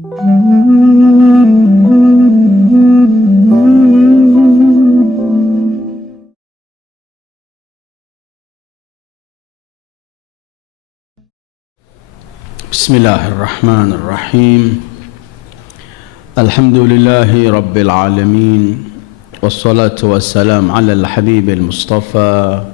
Bismillahirrahmanirrahim. Alhamdulillahi Rabbil Alamin. Wassalatu wassalam ala al-Habibil Mustafa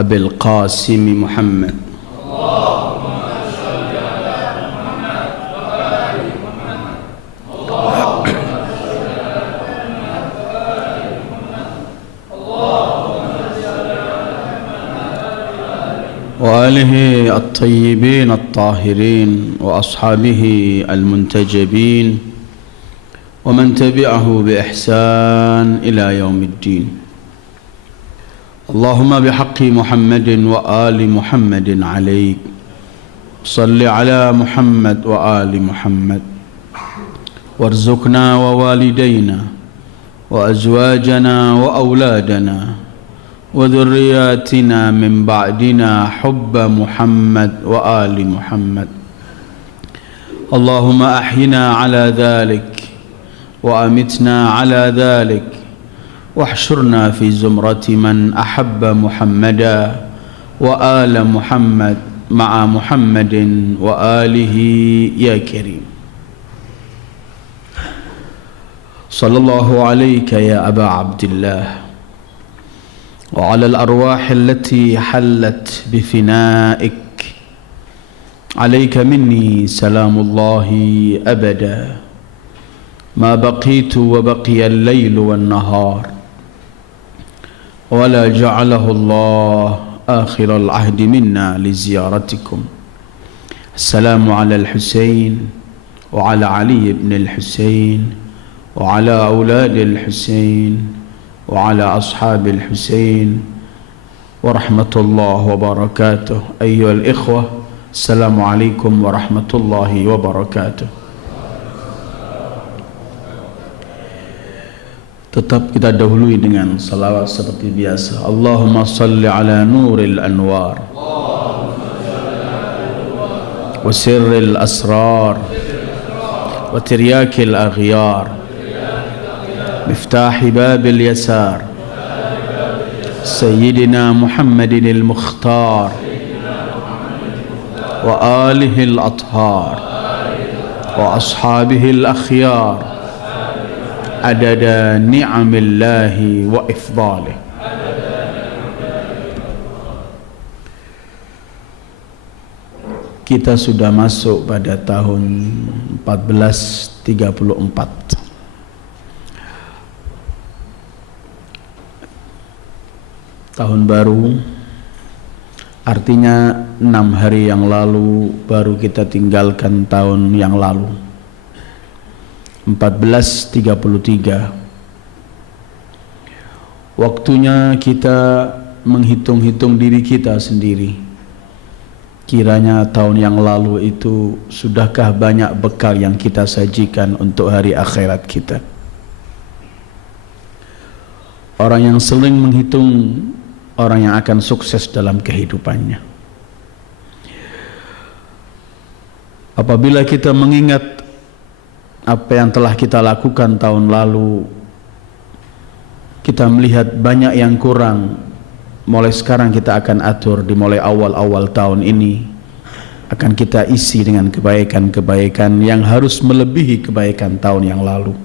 Abil Qasim Muhammad. Allahumma salli ala Muhammad wa ali Muhammad. Allahumma salli ala Muhammad wa ali Muhammad. Allahumma salli ala Muhammad wa ali Muhammad. Wa alihi at-tayyibin at-tahirin wa ashabihi al-muntajabin ومن تبعه بإحسان إلى يوم الدين. اللهم بحق محمد وآل محمد عليك صل على محمد وآل محمد وارزقنا ووالدينا وأزواجنا وأولادنا وذرياتنا من بعدنا حب محمد وآل محمد. اللهم أحينا على ذلك وأمتنا على ذلك واحشرنا في زمرة من أحب محمدا وآل محمد مع محمد وآله يا كريم. صلى الله عليك يا أبا عبد الله وعلى الأرواح التي حلت بفنائك. عليك مني سلام الله أبدا ما بقيت وبقي الليل والنهار ولا جعله الله آخر العهد منا لزيارتكم. السلام على الحسين وعلى علي بن الحسين وعلى أولاد الحسين وعلى أصحاب الحسين ورحمة الله وبركاته. أيها الإخوة، السلام عليكم ورحمة الله وبركاته. Tetap kita dahului dengan salawat seperti biasa. Allahumma salli ala nuril anwar wa sirril asrar wa tiryakil aghyar miftahi babil yasar Sayyidina Muhammadin al-Mukhtar wa alihi al-athhar wa ashabihi al-akhyar adada ni'amillahi wa ifdalih. Kita sudah masuk pada tahun 1434. Tahun baru, artinya 6 hari yang lalu baru kita tinggalkan tahun yang lalu. 1433. Waktunya kita menghitung-hitung diri kita sendiri. Kiranya tahun yang lalu itu sudahkah banyak bekal yang kita sajikan untuk hari akhirat kita. Orang yang sering menghitung, orang yang akan sukses dalam kehidupannya. Apabila kita mengingat apa yang telah kita lakukan tahun lalu, kita melihat banyak yang kurang. Mulai sekarang kita akan atur, dimulai awal-awal tahun ini akan kita isi dengan kebaikan-kebaikan yang harus melebihi kebaikan tahun yang lalu.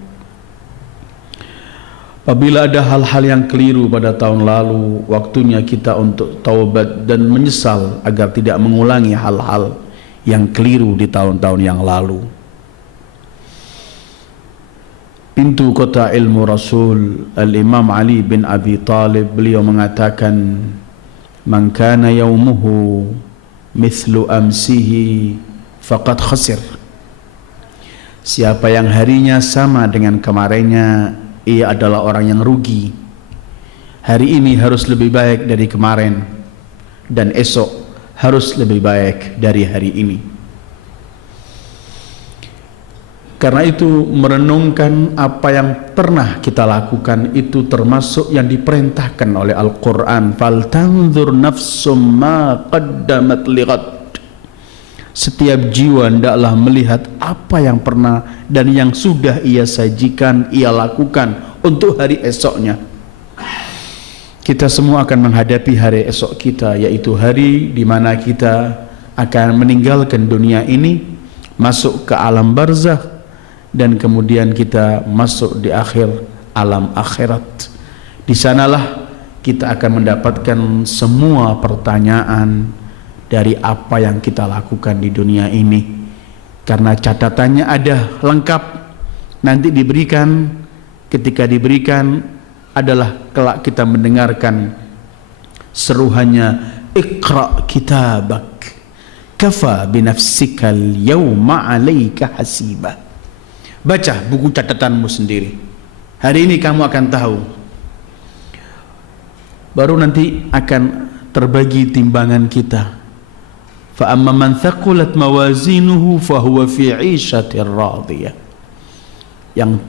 Apabila ada hal-hal yang keliru pada tahun lalu, waktunya kita untuk taubat dan menyesal agar tidak mengulangi hal-hal yang keliru di tahun-tahun yang lalu. Pintu kota ilmu Rasul Al-Imam Ali bin Abi Talib, beliau mengatakan, man kana yaumuhu mithlu amsihi faqad khasir. Siapa yang harinya sama dengan kemarinnya, ia adalah orang yang rugi. Hari ini harus lebih baik dari kemarin, dan esok harus lebih baik dari hari ini. Karena itu merenungkan apa yang pernah kita lakukan itu termasuk yang diperintahkan oleh Al-Quran. Faltanzur nafsum ma qaddamat lighad. Setiap jiwa hendaklah melihat apa yang pernah dan yang sudah ia sajikan, ia lakukan untuk hari esoknya. Kita semua akan menghadapi hari esok kita, yaitu hari di mana kita akan meninggalkan dunia ini, masuk ke alam barzakh, dan kemudian kita masuk di akhir alam akhirat. Di sanalah kita akan mendapatkan semua pertanyaan dari apa yang kita lakukan di dunia ini, karena catatannya ada lengkap, nanti diberikan. Ketika diberikan adalah kelak kita mendengarkan seruhannya, Iqra kitabak kafa binafsikal yawma 'alaika hasiba. Baca buku catatanmu sendiri, hari ini kamu akan tahu. Baru nanti akan terbagi timbangan kita. Fa amma man thaqulat mawazinuhu fa huwa fi 'ishatir radiyah. Yang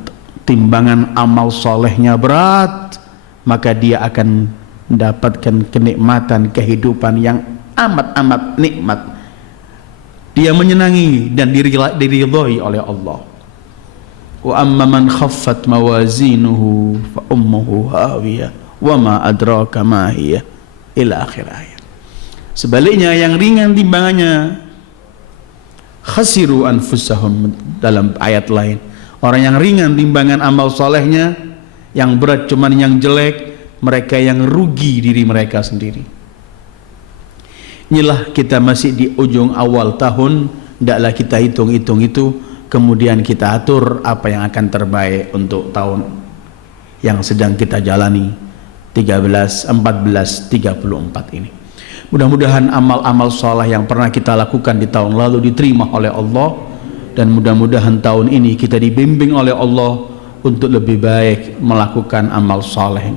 timbangan amal solehnya berat, maka dia akan mendapatkan kenikmatan kehidupan yang amat-amat nikmat. Dia menyenangi dan diridhoi oleh Allah. Wa amma man khaffat mawazinuhu fa ummuhu hawiyah wa ma adraka ma hiya, ila akhir ayat. Sebaliknya yang ringan timbangannya, khasiru anfusahum, dalam ayat lain, orang yang ringan timbangan amal solehnya, yang berat cuman yang jelek, mereka yang rugi diri mereka sendiri. Inilah kita masih di ujung awal tahun, hendaklah kita hitung-hitung itu, kemudian kita atur apa yang akan terbaik untuk tahun yang sedang kita jalani, 13, 14, 34 ini. Mudah-mudahan amal-amal saleh yang pernah kita lakukan di tahun lalu diterima oleh Allah, dan mudah-mudahan tahun ini kita dibimbing oleh Allah untuk lebih baik melakukan amal saleh.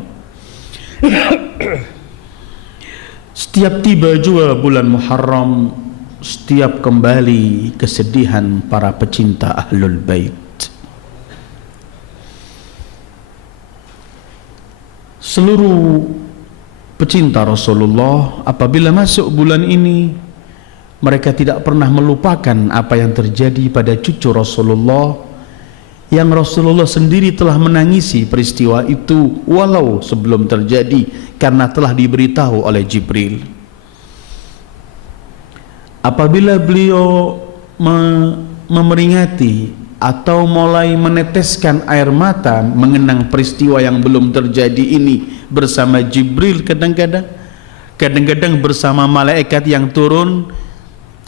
Setiap tiba juga bulan Muharram, setiap kembali kesedihan para pecinta Ahlul Bait. Seluruh pecinta Rasulullah apabila masuk bulan ini, mereka tidak pernah melupakan apa yang terjadi pada cucu Rasulullah, yang Rasulullah sendiri telah menangisi peristiwa itu walau sebelum terjadi, karena telah diberitahu oleh Jibril. Apabila beliau memeringati atau mulai meneteskan air mata mengenang peristiwa yang belum terjadi ini bersama Jibril, kadang-kadang bersama malaikat yang turun,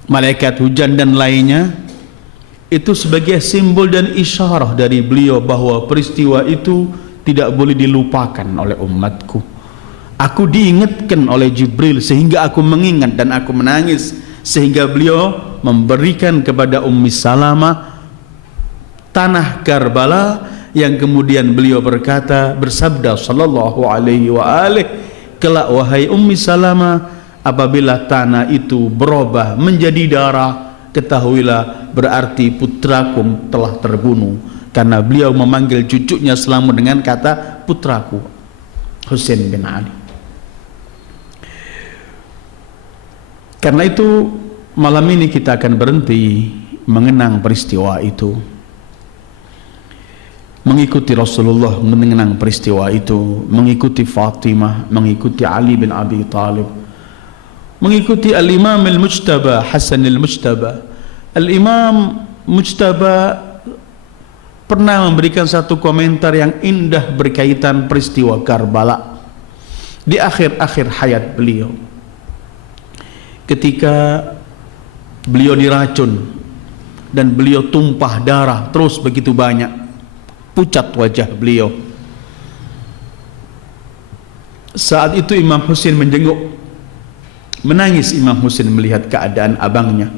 malaikat hujan dan lainnya, itu sebagai simbol dan isyarah dari beliau bahwa peristiwa itu tidak boleh dilupakan oleh umatku. Aku diingatkan oleh Jibril sehingga aku mengingat dan aku menangis, sehingga beliau memberikan kepada Ummi Salamah tanah Karbala, yang kemudian beliau bersabda sallallahu alaihi wa alihi, kelak wahai Ummi Salamah, apabila tanah itu berubah menjadi darah, ketahuilah berarti putraku telah terbunuh, karena beliau memanggil cucunya selalu dengan kata putraku, Husain bin Ali. Karena itu malam ini kita akan berhenti mengenang peristiwa itu, mengikuti Rasulullah mengenang peristiwa itu, mengikuti Fatimah, mengikuti Ali bin Abi Thalib, mengikuti Al-Imam Al-Mujtaba Hasan Al-Mujtaba. Al-Imam Mujtaba pernah memberikan satu komentar yang indah berkaitan peristiwa Karbala di akhir-akhir hayat beliau, ketika beliau diracun dan beliau tumpah darah terus begitu banyak, pucat wajah beliau. Saat itu Imam Husain menjenguk, menangis Imam Husain melihat keadaan abangnya.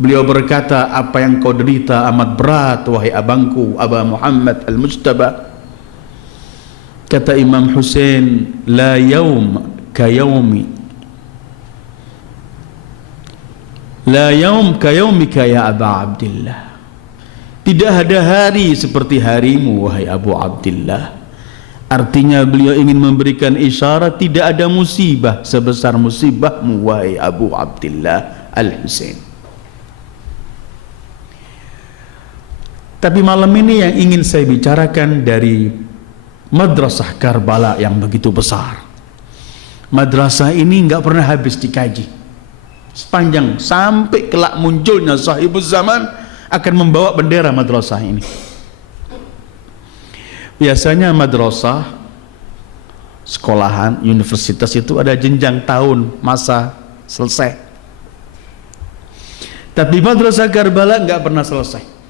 Beliau berkata, apa yang kau derita amat berat wahai abangku, Aba Muhammad Al-Mujtaba. Kata Imam Husain, la yaum ka yaumi, la yaum ka yaumika ya Aba Abdillah. Tidak ada hari seperti harimu wahai Abu Abdillah. Artinya beliau ingin memberikan isyarat tidak ada musibah sebesar musibahmu wahai Abu Abdillah Al-Husain. Tapi malam ini yang ingin saya bicarakan dari Madrasah Karbala yang begitu besar. Madrasah ini nggak pernah habis dikaji. Sepanjang sampai kelak munculnya sahibuz zaman akan membawa bendera madrasah ini. Biasanya madrasah, sekolahan, universitas itu ada jenjang tahun masa selesai. Tapi Madrasah Karbala nggak pernah selesai.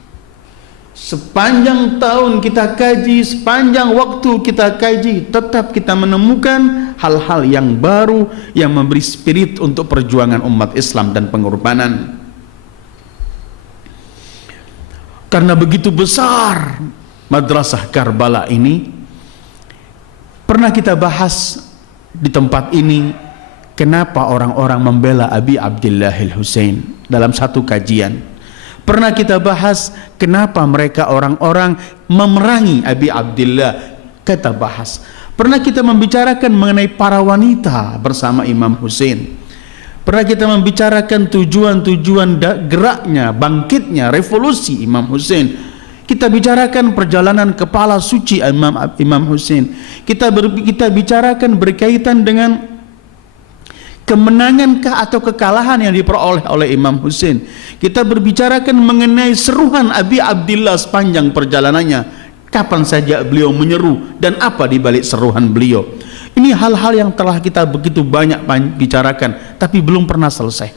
Sepanjang tahun kita kaji, sepanjang waktu kita kaji, tetap kita menemukan hal-hal yang baru yang memberi spirit untuk perjuangan umat Islam dan pengorbanan. Karena begitu besar Madrasah Karbala ini, pernah kita bahas di tempat ini kenapa orang-orang membela Abi Abdillahil Husain dalam satu kajian. Pernah kita bahas kenapa mereka orang-orang memerangi Abi Abdillah, kita bahas. Pernah kita membicarakan mengenai para wanita bersama Imam Husain. Pernah kita membicarakan tujuan-tujuan geraknya, bangkitnya, revolusi Imam Husain. Kita bicarakan perjalanan kepala suci Imam Husain. Kita bicarakan berkaitan dengan kemenangankah atau kekalahan yang diperoleh oleh Imam Husain. Kita berbicarakan mengenai seruan Abi Abdillah sepanjang perjalanannya, kapan saja beliau menyeru dan apa di balik seruan beliau. Ini hal-hal yang telah kita begitu banyak bicarakan tapi belum pernah selesai.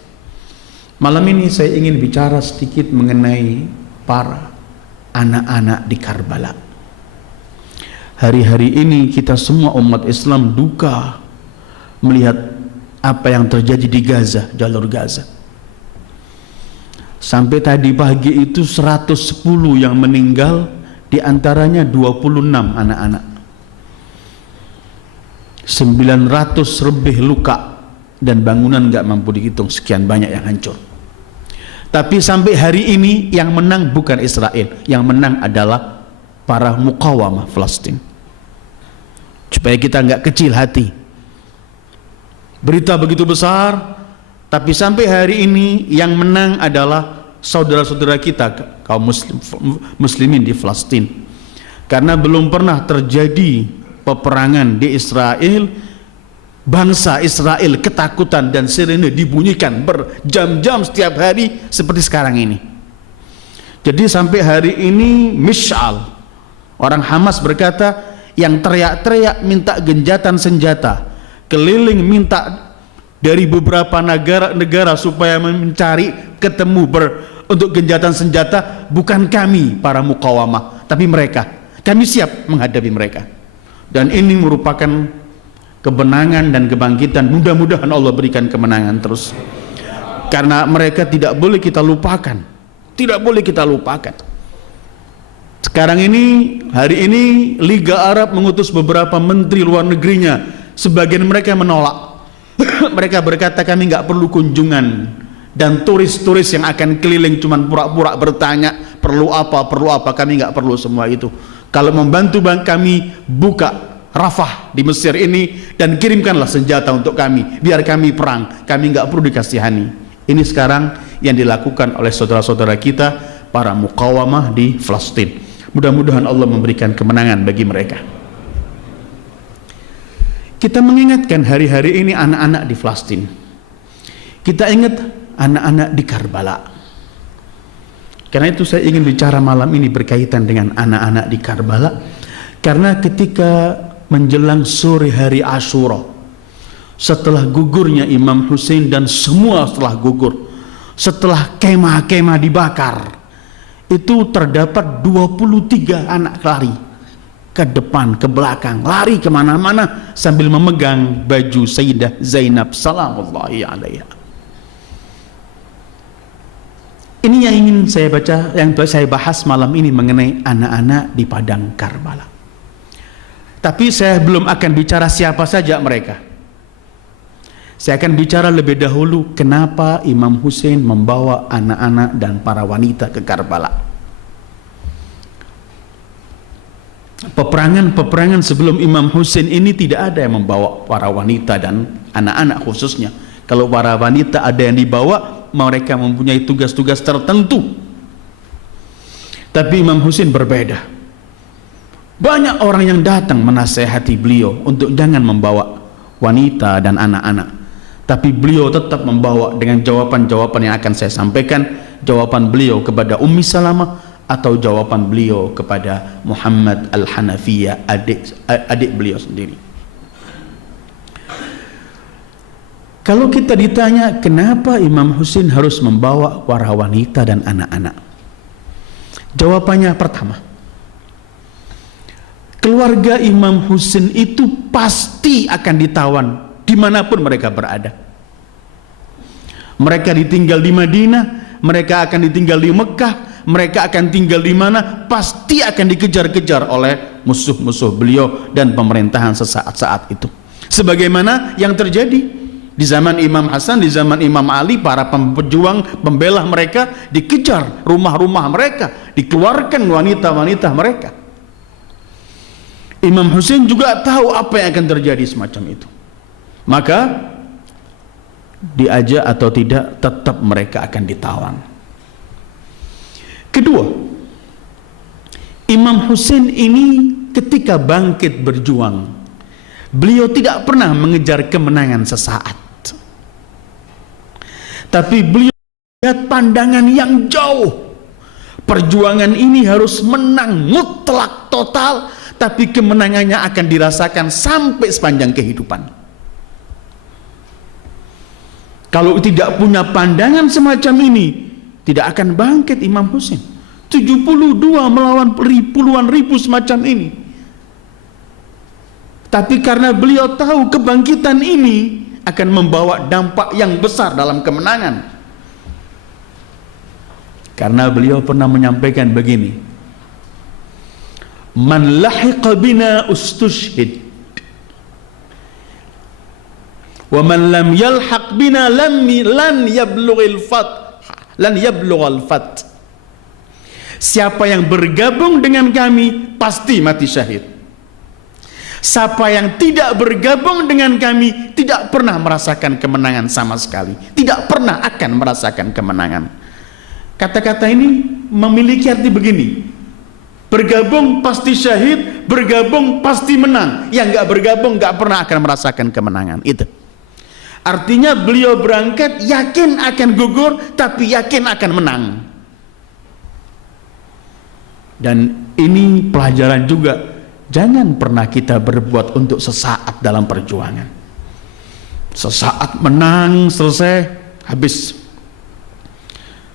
Malam ini saya ingin bicara sedikit mengenai para anak-anak di Karbala. Hari-hari ini kita semua umat Islam duka melihat apa yang terjadi di Gaza, jalur Gaza. Sampai tadi pagi itu 110 yang meninggal, diantaranya 26 anak-anak. 900 lebih luka dan bangunan nggak mampu dihitung, sekian banyak yang hancur. Tapi sampai hari ini yang menang bukan Israel, yang menang adalah para muqawamah Palestina. Supaya kita nggak kecil hati. Berita begitu besar, tapi sampai hari ini yang menang adalah saudara-saudara kita kaum muslimin di Palestina. Karena belum pernah terjadi peperangan di Israel, bangsa Israel ketakutan dan sirene dibunyikan berjam-jam setiap hari seperti sekarang ini. Jadi sampai hari ini Mish'al, orang Hamas berkata, yang teriak-teriak minta genjatan senjata, keliling minta dari beberapa negara supaya mencari ketemu untuk genjatan senjata, bukan kami para muqawamah, tapi mereka. Kami siap menghadapi mereka. Dan ini merupakan kebenangan dan kebangkitan. Mudah-mudahan Allah berikan kemenangan terus. Karena mereka tidak boleh kita lupakan. Tidak boleh kita lupakan. Sekarang ini, hari ini Liga Arab mengutus beberapa menteri luar negerinya. Sebagian mereka menolak. Mereka berkata kami nggak perlu kunjungan, dan turis-turis yang akan keliling cuman pura-pura bertanya perlu apa, kami nggak perlu semua itu. Kalau membantu kami buka Rafah di Mesir ini dan kirimkanlah senjata untuk kami, biar kami perang, kami nggak perlu dikasihani. Ini sekarang yang dilakukan oleh saudara-saudara kita para muqawamah di Palestina. Mudah-mudahan Allah memberikan kemenangan bagi mereka. Kita mengingatkan hari-hari ini anak-anak di Palestina. Kita ingat anak-anak di Karbala. Karena itu saya ingin bicara malam ini berkaitan dengan anak-anak di Karbala. Karena ketika menjelang sore hari Asyura, setelah gugurnya Imam Husain dan semua setelah gugur, setelah kemah-kemah dibakar, itu terdapat 23 anak lari ke depan, ke belakang, lari kemana-mana sambil memegang baju Sayyidah Zainab salamullahi alaiha. Ini yang ingin saya baca, yang saya bahas malam ini mengenai anak-anak di padang Karbala. Tapi saya belum akan bicara siapa saja mereka. Saya akan bicara lebih dahulu kenapa Imam Husain membawa anak-anak dan para wanita ke Karbala. Peperangan sebelum Imam Husain ini tidak ada yang membawa para wanita dan anak-anak khususnya. Kalau para wanita ada yang dibawa, mereka mempunyai tugas-tugas tertentu. Tapi Imam Husain berbeda. Banyak orang yang datang menasehati beliau untuk jangan membawa wanita dan anak-anak, tapi beliau tetap membawa dengan jawaban-jawaban yang akan saya sampaikan. Jawaban beliau kepada Ummi Salamah atau jawaban beliau kepada Muhammad Al-Hanafiyah, adik beliau sendiri. Kalau kita ditanya kenapa Imam Husain harus membawa para wanita dan anak-anak, jawabannya pertama, keluarga Imam Husain itu pasti akan ditawan dimanapun mereka berada. Mereka ditinggal di Madinah, mereka akan ditinggal di Mekah, mereka akan tinggal di mana, pasti akan dikejar-kejar oleh musuh-musuh beliau dan pemerintahan sesaat-saat itu. Sebagaimana yang terjadi di zaman Imam Hasan, di zaman Imam Ali, para pejuang pembela mereka dikejar rumah-rumah mereka, dikeluarkan wanita-wanita mereka. Imam Husain juga tahu apa yang akan terjadi semacam itu. Maka diajak atau tidak, tetap mereka akan ditawan. Kedua, Imam Husain ini ketika bangkit berjuang, beliau tidak pernah mengejar kemenangan sesaat, tapi beliau lihat pandangan yang jauh. Perjuangan ini harus menang mutlak total, tapi kemenangannya akan dirasakan sampai sepanjang kehidupan. Kalau tidak punya pandangan semacam ini, tidak akan bangkit Imam Husain. 72 melawan puluhan ribu semacam ini. Tapi karena beliau tahu kebangkitan ini akan membawa dampak yang besar dalam kemenangan. Karena beliau pernah menyampaikan begini, man lahiqa bina ustushhid, wa man lam yalhaq bina lan yablughal fat. Siapa yang bergabung dengan kami pasti mati syahid. Siapa yang tidak bergabung dengan kami tidak pernah merasakan kemenangan sama sekali, tidak pernah akan merasakan kemenangan. Kata-kata ini memiliki arti begini: bergabung pasti syahid, bergabung pasti menang. Yang nggak bergabung nggak pernah akan merasakan kemenangan. Itu artinya beliau berangkat yakin akan gugur, tapi yakin akan menang. Dan ini pelajaran juga, jangan pernah kita berbuat untuk sesaat dalam perjuangan. Sesaat menang, selesai, habis.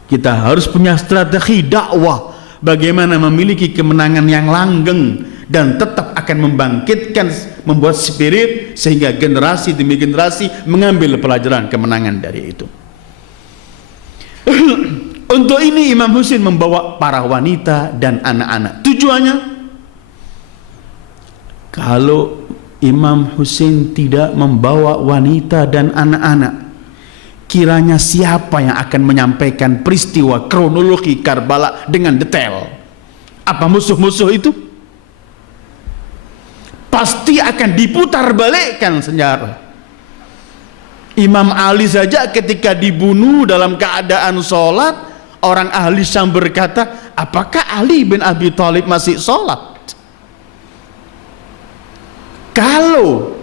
Kita harus punya strategi dakwah, bagaimana memiliki kemenangan yang langgeng dan tetap akan membangkitkan, membuat spirit sehingga generasi demi generasi mengambil pelajaran kemenangan dari itu. Untuk ini Imam Husain membawa para wanita dan anak-anak. Tujuannya, kalau Imam Husain tidak membawa wanita dan anak-anak, kiranya siapa yang akan menyampaikan peristiwa kronologi Karbala dengan detail? Apa musuh-musuh itu? Pasti akan diputar balikkan sejarah. Imam Ali saja ketika dibunuh dalam keadaan sholat, orang ahli Syam berkata, apakah Ali bin Abi Thalib masih sholat? Kalau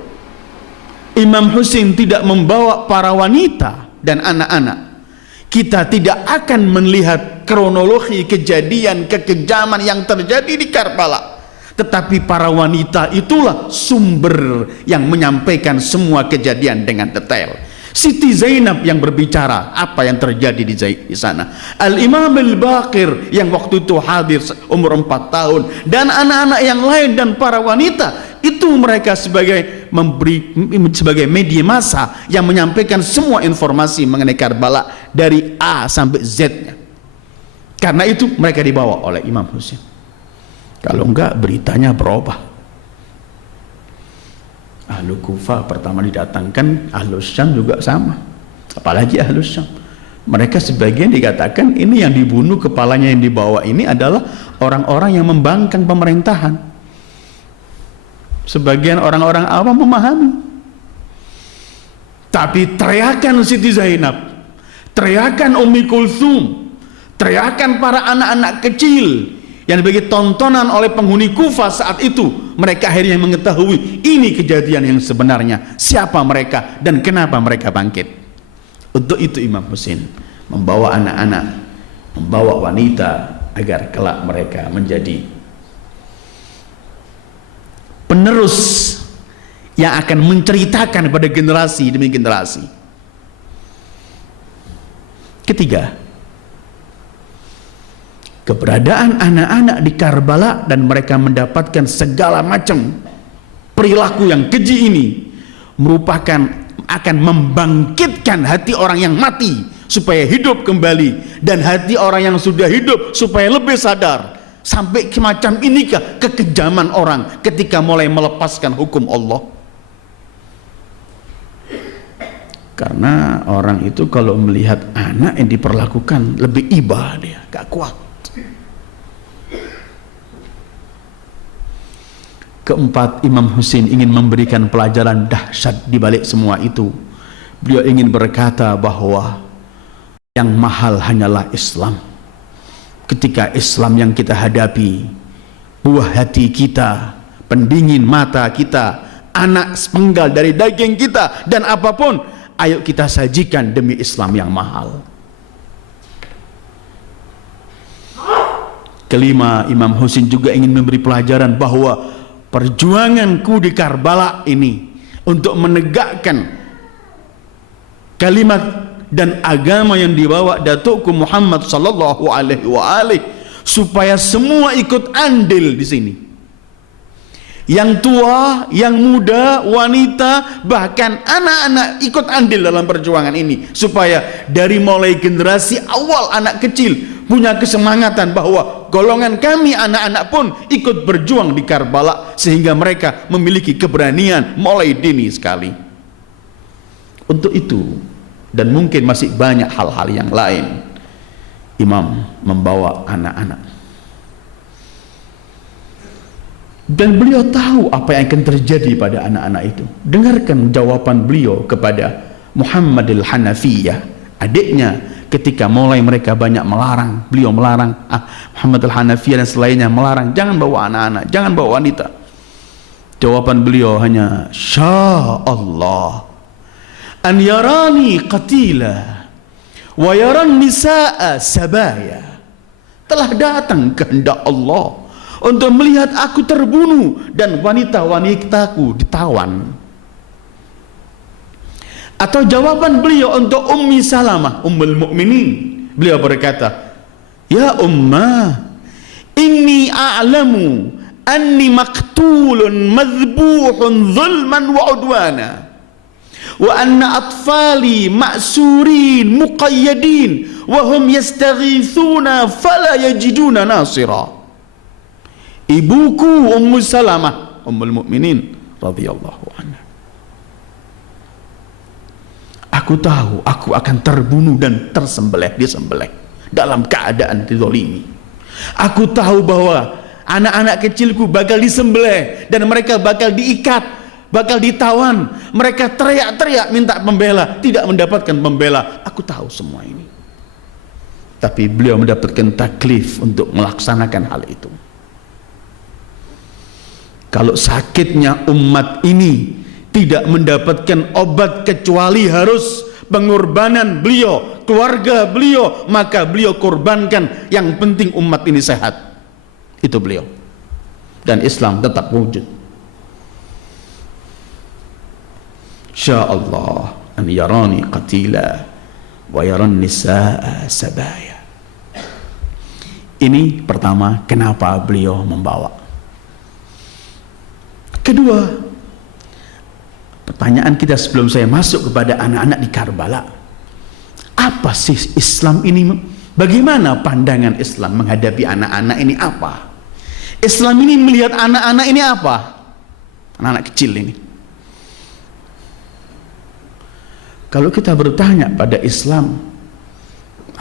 Imam Husain tidak membawa para wanita dan anak-anak, kita tidak akan melihat kronologi kejadian kekejaman yang terjadi di Karbala. Tetapi para wanita itulah sumber yang menyampaikan semua kejadian dengan detail. Siti Zainab yang berbicara apa yang terjadi di sana. Al-Imam Al-Baqir yang waktu itu hadir umur 4 tahun, dan anak-anak yang lain dan para wanita itu mereka sebagai media massa yang menyampaikan semua informasi mengenai Karbala dari A sampai Z-nya. Karena itu mereka dibawa oleh Imam Husain. Kalau enggak, beritanya berubah. Ahlu Kufah pertama didatangkan, Ahlu Syam juga sama. Apalagi Ahlu Syam, mereka sebagian dikatakan ini yang dibunuh, kepalanya yang dibawa ini adalah orang-orang yang membangkang pemerintahan. Sebagian orang-orang awam memahami. Tapi teriakan Siti Zainab, teriakan Ummi Kulthum, teriakan para anak-anak kecil yang dibagi tontonan oleh penghuni Kufah saat itu. Mereka akhirnya mengetahui ini kejadian yang sebenarnya, siapa mereka dan kenapa mereka bangkit. Untuk itu Imam Husain membawa anak-anak, membawa wanita agar kelak mereka menjadi penerus yang akan menceritakan pada generasi demi generasi. Ketiga, keberadaan anak-anak di Karbala dan mereka mendapatkan segala macam perilaku yang keji ini merupakan akan membangkitkan hati orang yang mati supaya hidup kembali, dan hati orang yang sudah hidup supaya lebih sadar. Sampai semacam inikah kekejaman orang ketika mulai melepaskan hukum Allah? Karena orang itu kalau melihat anak yang diperlakukan lebih iba, dia gak kuat. Keempat, Imam Husain ingin memberikan pelajaran dahsyat di balik semua itu. Beliau ingin berkata bahwa yang mahal hanyalah Islam. Ketika Islam yang kita hadapi, buah hati kita, pendingin mata kita, anak sepenggal dari daging kita, dan apapun, ayo kita sajikan demi Islam yang mahal. Kelima, Imam Husain juga ingin memberi pelajaran bahwa perjuanganku di Karbala ini untuk menegakkan kalimat dan agama yang dibawa datukku Muhammad sallallahu alaihi wa alihi, supaya semua ikut andil di sini. Yang tua, yang muda, wanita, bahkan anak-anak ikut andil dalam perjuangan ini, supaya dari mulai generasi awal anak kecil punya kesemangatan bahwa golongan kami anak-anak pun ikut berjuang di Karbala, sehingga mereka memiliki keberanian mulai dini sekali. Untuk itu, dan mungkin masih banyak hal-hal yang lain, Imam membawa anak-anak, dan beliau tahu apa yang akan terjadi pada anak-anak itu. Dengarkan jawaban beliau kepada Muhammad al-Hanafiyah, adiknya, ketika mulai mereka banyak melarang. Beliau melarang, Muhammad al-Hanafiyah dan selainnya melarang, jangan bawa anak-anak, jangan bawa wanita. Jawaban beliau hanya, Sya Allah an yarani qatila wa yaran nisa'a sabaya. Telah datang kehendak Allah untuk melihat aku terbunuh dan wanita-wanitaku ditawan. Atau jawaban beliau untuk Ummi Salamah, Ummul Mukminin, beliau berkata, Ya Ummah, inni a'lamu anni maqtulun madhbuhun zulman wa udwana, wa anna atfali ma'surin muqayyadin wa hum yastaghithuna fala yajiduna nasira. Ibuku Ummu Salamah, Ummul Mukminin radhiyallahu anha, aku tahu aku akan terbunuh dan disembelih dalam keadaan dizalimi. Aku tahu bahwa anak-anak kecilku bakal disembelih dan mereka bakal diikat, bakal ditawan, mereka teriak-teriak minta pembela, tidak mendapatkan pembela. Aku tahu semua ini. Tapi beliau mendapatkan taklif untuk melaksanakan hal itu. Kalau sakitnya umat ini tidak mendapatkan obat kecuali harus pengorbanan beliau, keluarga beliau, maka beliau korbankan, yang penting umat ini sehat. Itu beliau, dan Islam tetap wujud. Sya Allah an yarani qatila wa yaran nisaa sabaya. Ini pertama, kenapa beliau membawa. Kedua, pertanyaan kita sebelum saya masuk kepada anak-anak di Karbala, apa sih Islam ini? Bagaimana pandangan Islam menghadapi anak-anak ini? Apa Islam ini melihat anak-anak ini? Apa anak-anak kecil ini? Kalau kita bertanya pada Islam,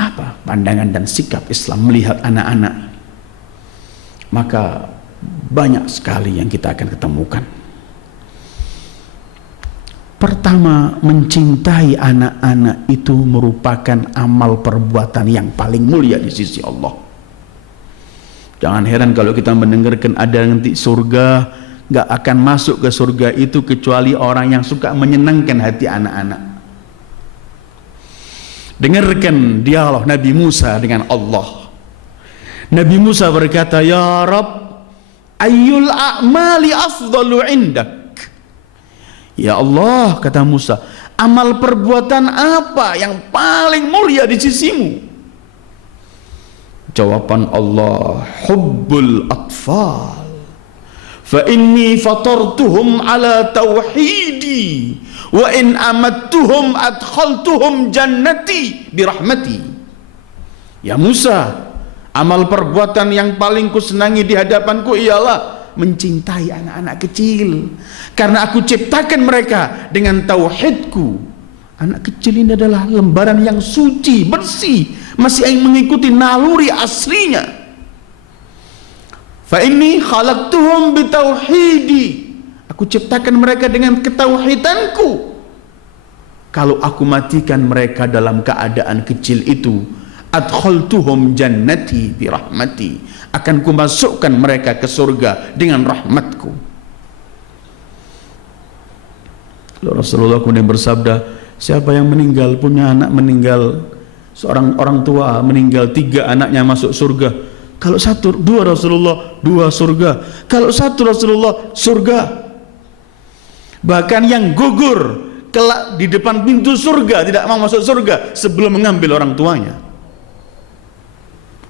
apa pandangan dan sikap Islam melihat anak-anak, maka banyak sekali yang kita akan ketemukan. Pertama, mencintai anak-anak itu merupakan amal perbuatan yang paling mulia di sisi Allah. Jangan heran kalau kita mendengarkan ada nanti surga, gak akan masuk ke surga itu kecuali orang yang suka menyenangkan hati anak-anak. Dengarkan dialog Nabi Musa dengan Allah. Nabi Musa berkata, "Ya Rabb, ayyul a'mali afdalu indak?" Ya Allah, kata Musa, amal perbuatan apa yang paling mulia di sisimu? Jawaban Allah, hubbul atfal, fa inni fatartuhum ala tauhidi wa in amattuhum adkhaltuhum jannati birahmati. Ya Musa, amal perbuatan yang paling kusenangi di hadapanku ialah mencintai anak-anak kecil, karena aku ciptakan mereka dengan tauhidku. Anak kecil ini adalah lembaran yang suci, bersih, masih ingin mengikuti naluri aslinya. Fa inni khalaqtuhum bitauhidi, aku ciptakan mereka dengan ketauhidanku. Kalau aku matikan mereka dalam keadaan kecil itu, adkhaltuhum jannati birahmati, akan kumasukkan mereka ke surga dengan rahmatku. Rasulullah kemudian bersabda, siapa yang meninggal, punya anak meninggal, seorang orang tua meninggal, 3 anaknya masuk surga. Kalau 1, 2 Rasulullah, 2 surga. Kalau 1 Rasulullah, surga. Bahkan yang gugur kelak di depan pintu surga, tidak mau masuk surga sebelum mengambil orang tuanya.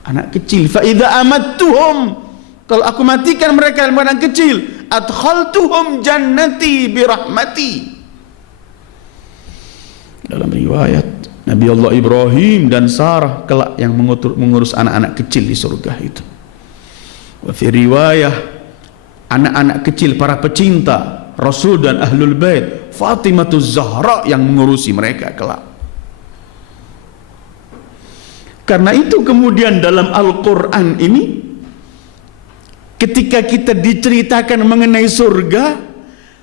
Anak kecil, fa idza amattuhum, kalau aku matikan mereka dalam anak kecil, adkhaltuhum jannati birahmati. Dalam riwayat, Nabi Allah Ibrahim dan Sarah kelak yang mengurus anak-anak kecil di surga itu. Wa fi riwayah, anak-anak kecil para pecinta Rasul dan Ahlul Bait, Fatimatuz Zahra yang mengurusi mereka kelak. Karena itu kemudian dalam Al-Quran ini, ketika kita diceritakan mengenai surga,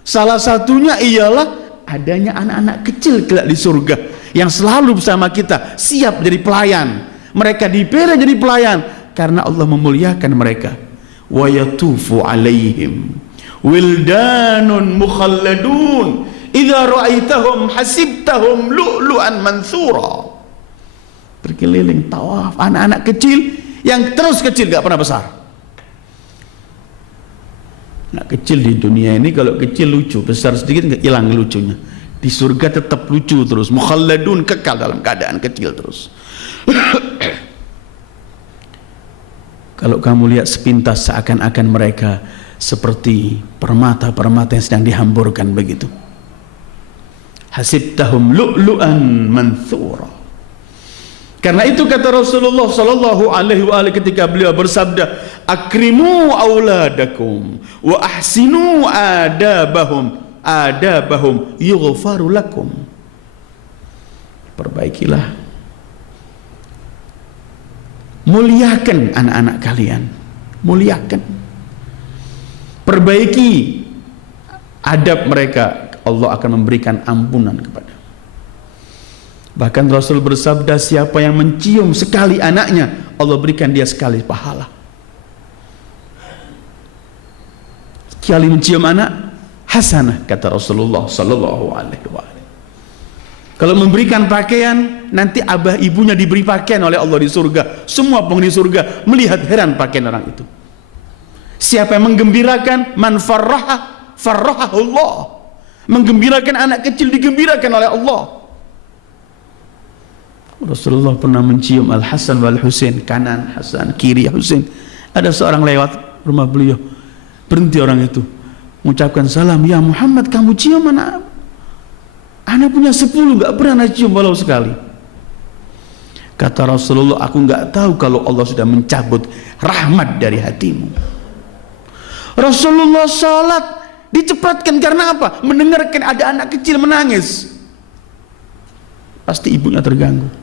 salah satunya ialah adanya anak-anak kecil kelak di surga yang selalu bersama kita, siap jadi pelayan. Mereka dipilih jadi pelayan karena Allah memuliakan mereka. Wa yatufu alaihim wildanun mukhalladun idza ra'aitahum hasibtahum lu'lu'an mansura. Berkeliling tawaf anak-anak kecil yang terus kecil, gak pernah besar. Anak kecil di dunia ini kalau kecil lucu, besar sedikit nggak hilang lucunya. Di surga tetap lucu terus, mukhalladun, kekal dalam keadaan kecil terus. Kalau kamu lihat sepintas seakan-akan mereka seperti permata-permata yang sedang dihamburkan begitu. Hasibtahum lu'lu'an manthura. Karena itu kata Rasulullah sallallahu alaihi wa alihi ketika beliau bersabda, akrimu auladakum wa ahsinu adabahum yughfaru lakum. Perbaikilah, muliakan anak-anak kalian, muliakan, perbaiki adab mereka, Allah akan memberikan ampunan kepada. Bahkan Rasul bersabda, siapa yang mencium sekali anaknya, Allah berikan dia sekali pahala. Sekali mencium anak, hasanah, kata Rasulullah sallallahu alaihi wasallam. Kalau memberikan pakaian, nanti abah ibunya diberi pakaian oleh Allah di surga. Semua penghuni surga melihat heran pakaian orang itu. Siapa yang menggembirakan, man farraha farrahahullah. Menggembirakan anak kecil digembirakan oleh Allah. Rasulullah pernah mencium Al-Hasan wal Husain, kanan Hasan, kiri Husain. Ada seorang lewat rumah beliau, berhenti orang itu, mengucapkan salam, ya Muhammad, kamu cium anak? Anak punya 10, gak pernah cium walau sekali. Kata Rasulullah, aku gak tahu kalau Allah sudah mencabut rahmat dari hatimu. Rasulullah salat dicepatkan karena apa? Mendengarkan ada anak kecil menangis. Pasti ibunya terganggu.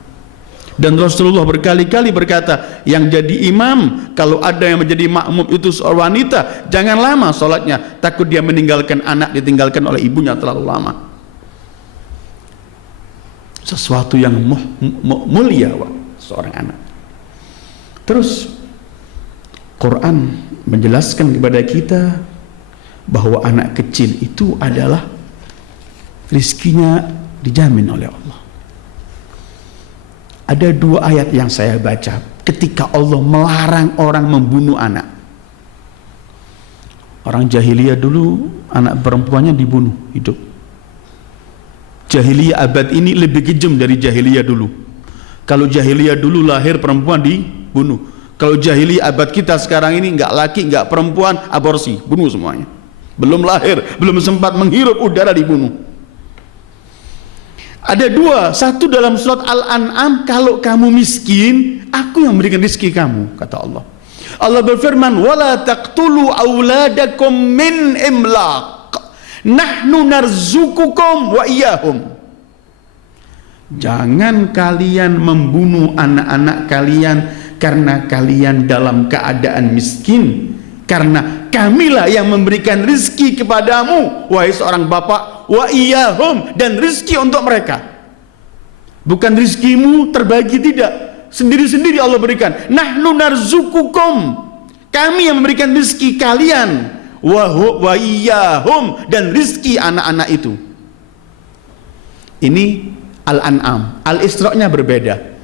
Dan Rasulullah berkali-kali berkata, yang jadi imam, kalau ada yang menjadi makmum itu seorang wanita, jangan lama sholatnya, takut dia meninggalkan anak, ditinggalkan oleh ibunya terlalu lama. Sesuatu yang mulia seorang anak. Terus Quran menjelaskan kepada kita bahwa anak kecil itu adalah rizkinya dijamin oleh Allah. Ada 2 ayat yang saya baca ketika Allah melarang orang membunuh anak. Orang jahiliyah dulu anak perempuannya dibunuh hidup. Jahiliyah abad ini lebih kejam dari jahiliyah dulu. Kalau jahiliyah dulu lahir perempuan dibunuh. Kalau jahiliyah abad kita sekarang ini enggak laki, enggak perempuan, aborsi, bunuh semuanya. Belum lahir, belum sempat menghirup udara dibunuh. Ada 2, satu dalam surat Al-An'am, kalau kamu miskin, aku yang memberikan rezeki kamu, kata Allah. Allah berfirman, wala taqtulu auladakum min imlaq, nahnu narzukukum wa iyyahum. Jangan kalian membunuh anak-anak kalian karena kalian dalam keadaan miskin, karena kamilah yang memberikan rizki kepadamu, wahai seorang bapak, wa iyyahum, dan rizki untuk mereka. Bukan rizkimu terbagi, tidak, sendiri-sendiri Allah berikan. Nahnu narzukukum, kami yang memberikan rizki kalian, wa iyyahum, dan rizki anak-anak itu. Ini Al-An'am. Al-Isra-nya berbeda.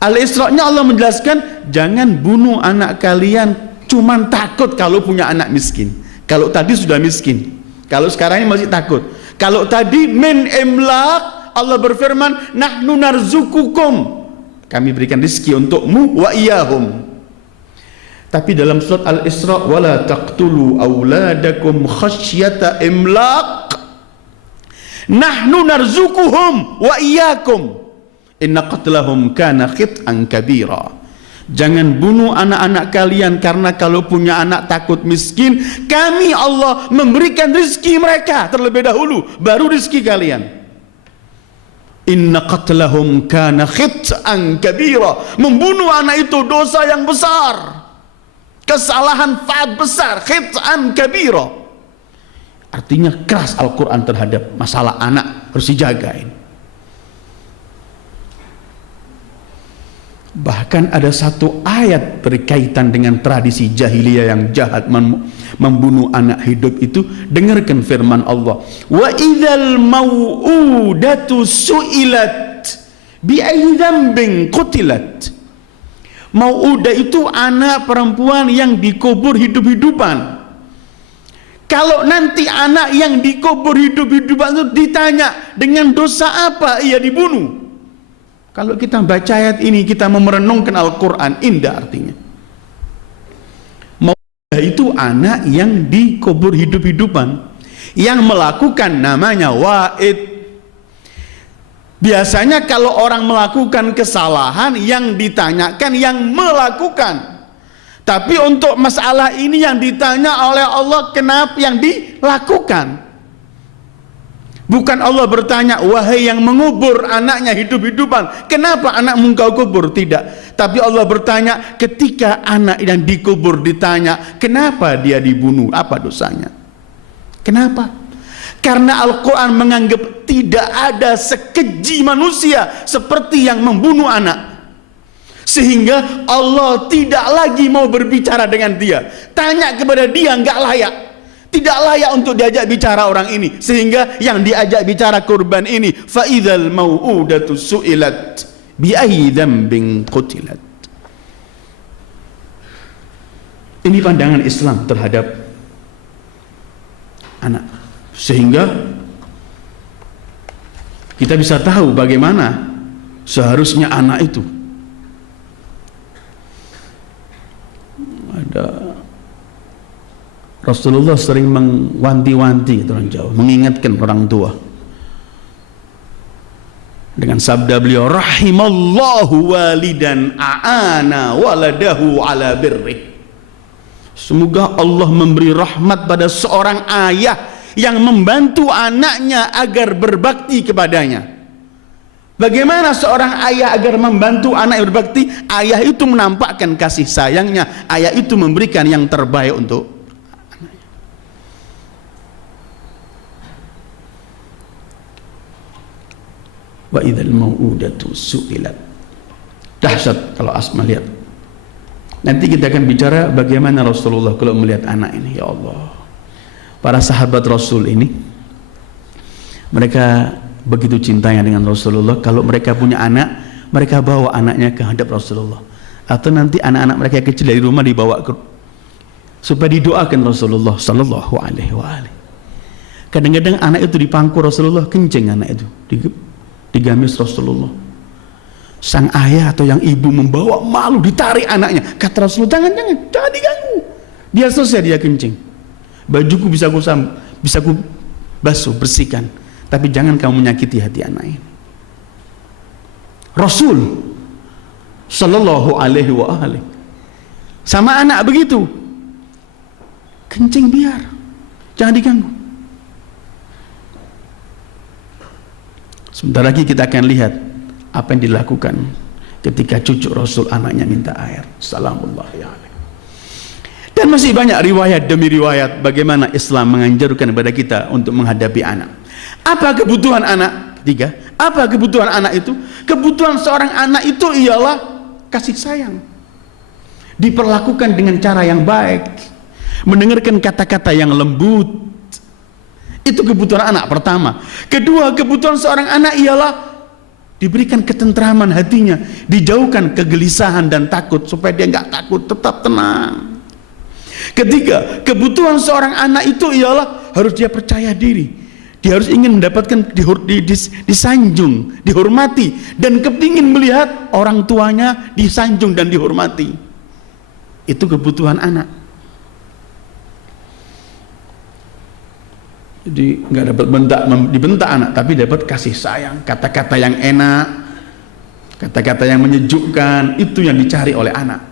Al-Isra-nya Allah menjelaskan, jangan bunuh anak kalian cuman takut kalau punya anak miskin. Kalau tadi sudah miskin, kalau sekarang ini masih takut. Kalau tadi min imlaq, Allah berfirman, nahnu narzukukum, kami berikan rezeki untukmu, wa iyyahum. Tapi dalam surat Al-Isra, wala taqtulu auladakum khasyata imlaq, nahnu narzukuhum wa iyyakum, inna qatlahum kana khit'an kabira. Jangan bunuh anak-anak kalian karena kalau punya anak takut miskin, kami Allah memberikan rezeki mereka terlebih dahulu, baru rezeki kalian. Inna qatlahum kana khit'an kabira, membunuh anak itu dosa yang besar, kesalahan faat besar, khit'an kabira. Artinya keras Al-Quran terhadap masalah anak, harus dijagain. Bahkan ada satu ayat berkaitan dengan tradisi jahiliyah yang jahat membunuh anak hidup itu. Dengarkan firman Allah, wa idzal mau'udatu su'ilat bi ayyi dzambin qutilat. Mau'udah itu anak perempuan yang dikubur hidup-hidupan. Kalau nanti anak yang dikubur hidup-hidupan itu ditanya, dengan dosa apa ia dibunuh? Kalau kita baca ayat ini, kita merenungkan Al-Quran, indah artinya. Mau'udah itu anak yang dikubur hidup-hidupan, yang melakukan namanya wa'id. Biasanya kalau orang melakukan kesalahan, yang ditanyakan yang melakukan. Tapi untuk masalah ini yang ditanya oleh Allah, kenapa yang dilakukan? Bukan Allah bertanya, wahai yang mengubur anaknya hidup-hidupan, kenapa anakmu engkau kubur? Tidak. Tapi Allah bertanya, ketika anak yang dikubur ditanya, kenapa dia dibunuh? Apa dosanya? Kenapa? Karena Al-Quran menganggap tidak ada sekeji manusia seperti yang membunuh anak. Sehingga Allah tidak lagi mau berbicara dengan dia. Tanya kepada dia, enggak layak. Tidak layak untuk diajak bicara orang ini, sehingga yang diajak bicara kurban ini, fa idzal mau'udatu su'ilat bi ayyi dzambin qutilat. Ini pandangan Islam terhadap anak, sehingga kita bisa tahu bagaimana seharusnya anak itu. Ada Rasulullah sering mewanti-wanti orang Jawa, mengingatkan orang tua dengan sabda beliau, rahimallahu walidan a'ana waladahu ala birri. Semoga Allah memberi rahmat pada seorang ayah yang membantu anaknya agar berbakti kepadanya. Bagaimana seorang ayah agar membantu anak yang berbakti? Ayah itu menampakkan kasih sayangnya, ayah itu memberikan yang terbaik untuk wa idzal mau'udatu su'ilat. Dahsyat kalau Asma lihat Nanti kita akan bicara bagaimana Rasulullah kalau melihat anak ini. Ya Allah, para sahabat Rasul ini, mereka begitu cintanya dengan Rasulullah. Kalau mereka punya anak, mereka bawa anaknya ke hadap Rasulullah, atau nanti anak-anak mereka kecil dari rumah dibawa ke, supaya didoakan Rasulullah Sallallahu Alaihi Wasallam. Kadang-kadang anak itu dipangku Rasulullah, kencing anak itu digamis Rasulullah. Sang ayah atau yang ibu membawa, malu, ditarik anaknya. Kata Rasulullah, jangan diganggu. Dia selesai, dia kencing. Bajuku bisa ku basuh, bersihkan, tapi jangan kamu menyakiti hati anak ini. Rasul Sallallahu Alaihi Wasallam sama anak begitu, kencing biar, jangan diganggu. Sebentar lagi kita akan lihat apa yang dilakukan ketika cucu Rasul anaknya minta air. Salamullahi alaihi. Dan masih banyak riwayat demi riwayat bagaimana Islam menganjurkan kepada kita untuk menghadapi anak. Apa kebutuhan anak? Ketiga, apa kebutuhan anak itu? Kebutuhan seorang anak itu ialah kasih sayang, diperlakukan dengan cara yang baik, mendengarkan kata-kata yang lembut. Itu kebutuhan anak pertama. Kedua, kebutuhan seorang anak ialah diberikan ketentraman hatinya, dijauhkan kegelisahan dan takut, supaya dia nggak takut, tetap tenang. Ketiga, kebutuhan seorang anak itu ialah harus dia percaya diri, dia harus ingin mendapatkan disanjung, dihormati, dan kepingin melihat orang tuanya disanjung dan dihormati. Itu kebutuhan anak. Jadi nggak dapat dibentak anak, tapi dapat kasih sayang, kata-kata yang enak, kata-kata yang menyejukkan. Itu yang dicari oleh anak.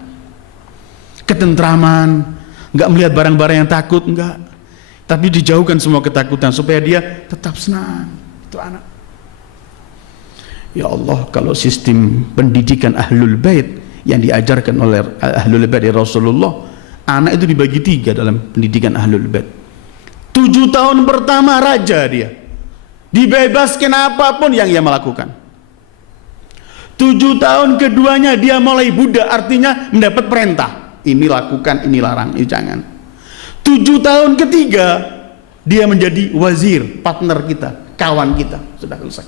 Ketentraman, nggak melihat barang-barang yang takut, enggak, tapi dijauhkan semua ketakutan supaya dia tetap senang. Itu anak. Ya Allah, kalau sistem pendidikan Ahlul Bait yang diajarkan oleh Ahlul Bait Rasulullah, anak itu dibagi 3 dalam pendidikan Ahlul Bait. 7 tahun pertama raja dia, dibebaskan apapun yang ia melakukan. 7 tahun keduanya dia mulai budak, artinya mendapat perintah, ini lakukan, ini larang, ini jangan. 7 tahun ketiga dia menjadi wazir, partner kita, kawan kita, sudah selesai.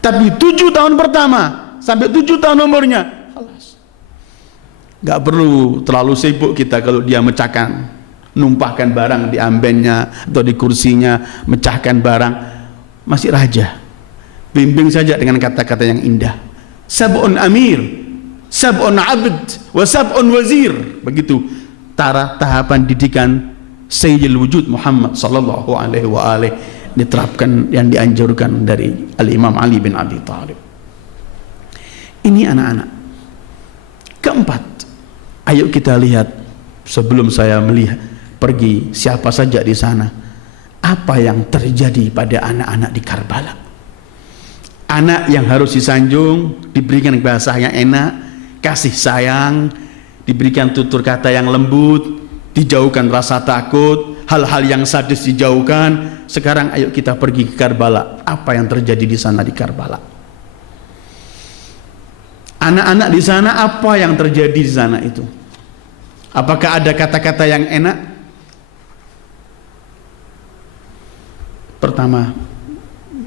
Tapi 7 tahun pertama sampai 7 tahun umurnya, gak perlu terlalu sibuk kita kalau dia mecahkan, numpahkan barang di ambennya atau di kursinya, mecahkan barang, masih raja. Bimbing saja dengan kata-kata yang indah. Sab'un amir, sab'un abd, wa sab'un wazir. Begitu tahapan didikan Sayyidil Wujud Muhammad sallallahu alaihi wa alihi diterapkan, yang dianjurkan dari Al-Imam Ali bin Abi Thalib. Ini anak-anak. Keempat, ayo kita lihat sebelum saya melihat pergi siapa saja di sana, apa yang terjadi pada anak-anak di Karbala. Anak yang harus disanjung, diberikan bahasa yang enak, kasih sayang, diberikan tutur kata yang lembut, dijauhkan rasa takut, hal-hal yang sadis dijauhkan. Sekarang ayo kita pergi ke Karbala. Apa yang terjadi di sana di Karbala? Anak-anak di sana, apa yang terjadi di sana itu? Apakah ada kata-kata yang enak? Pertama,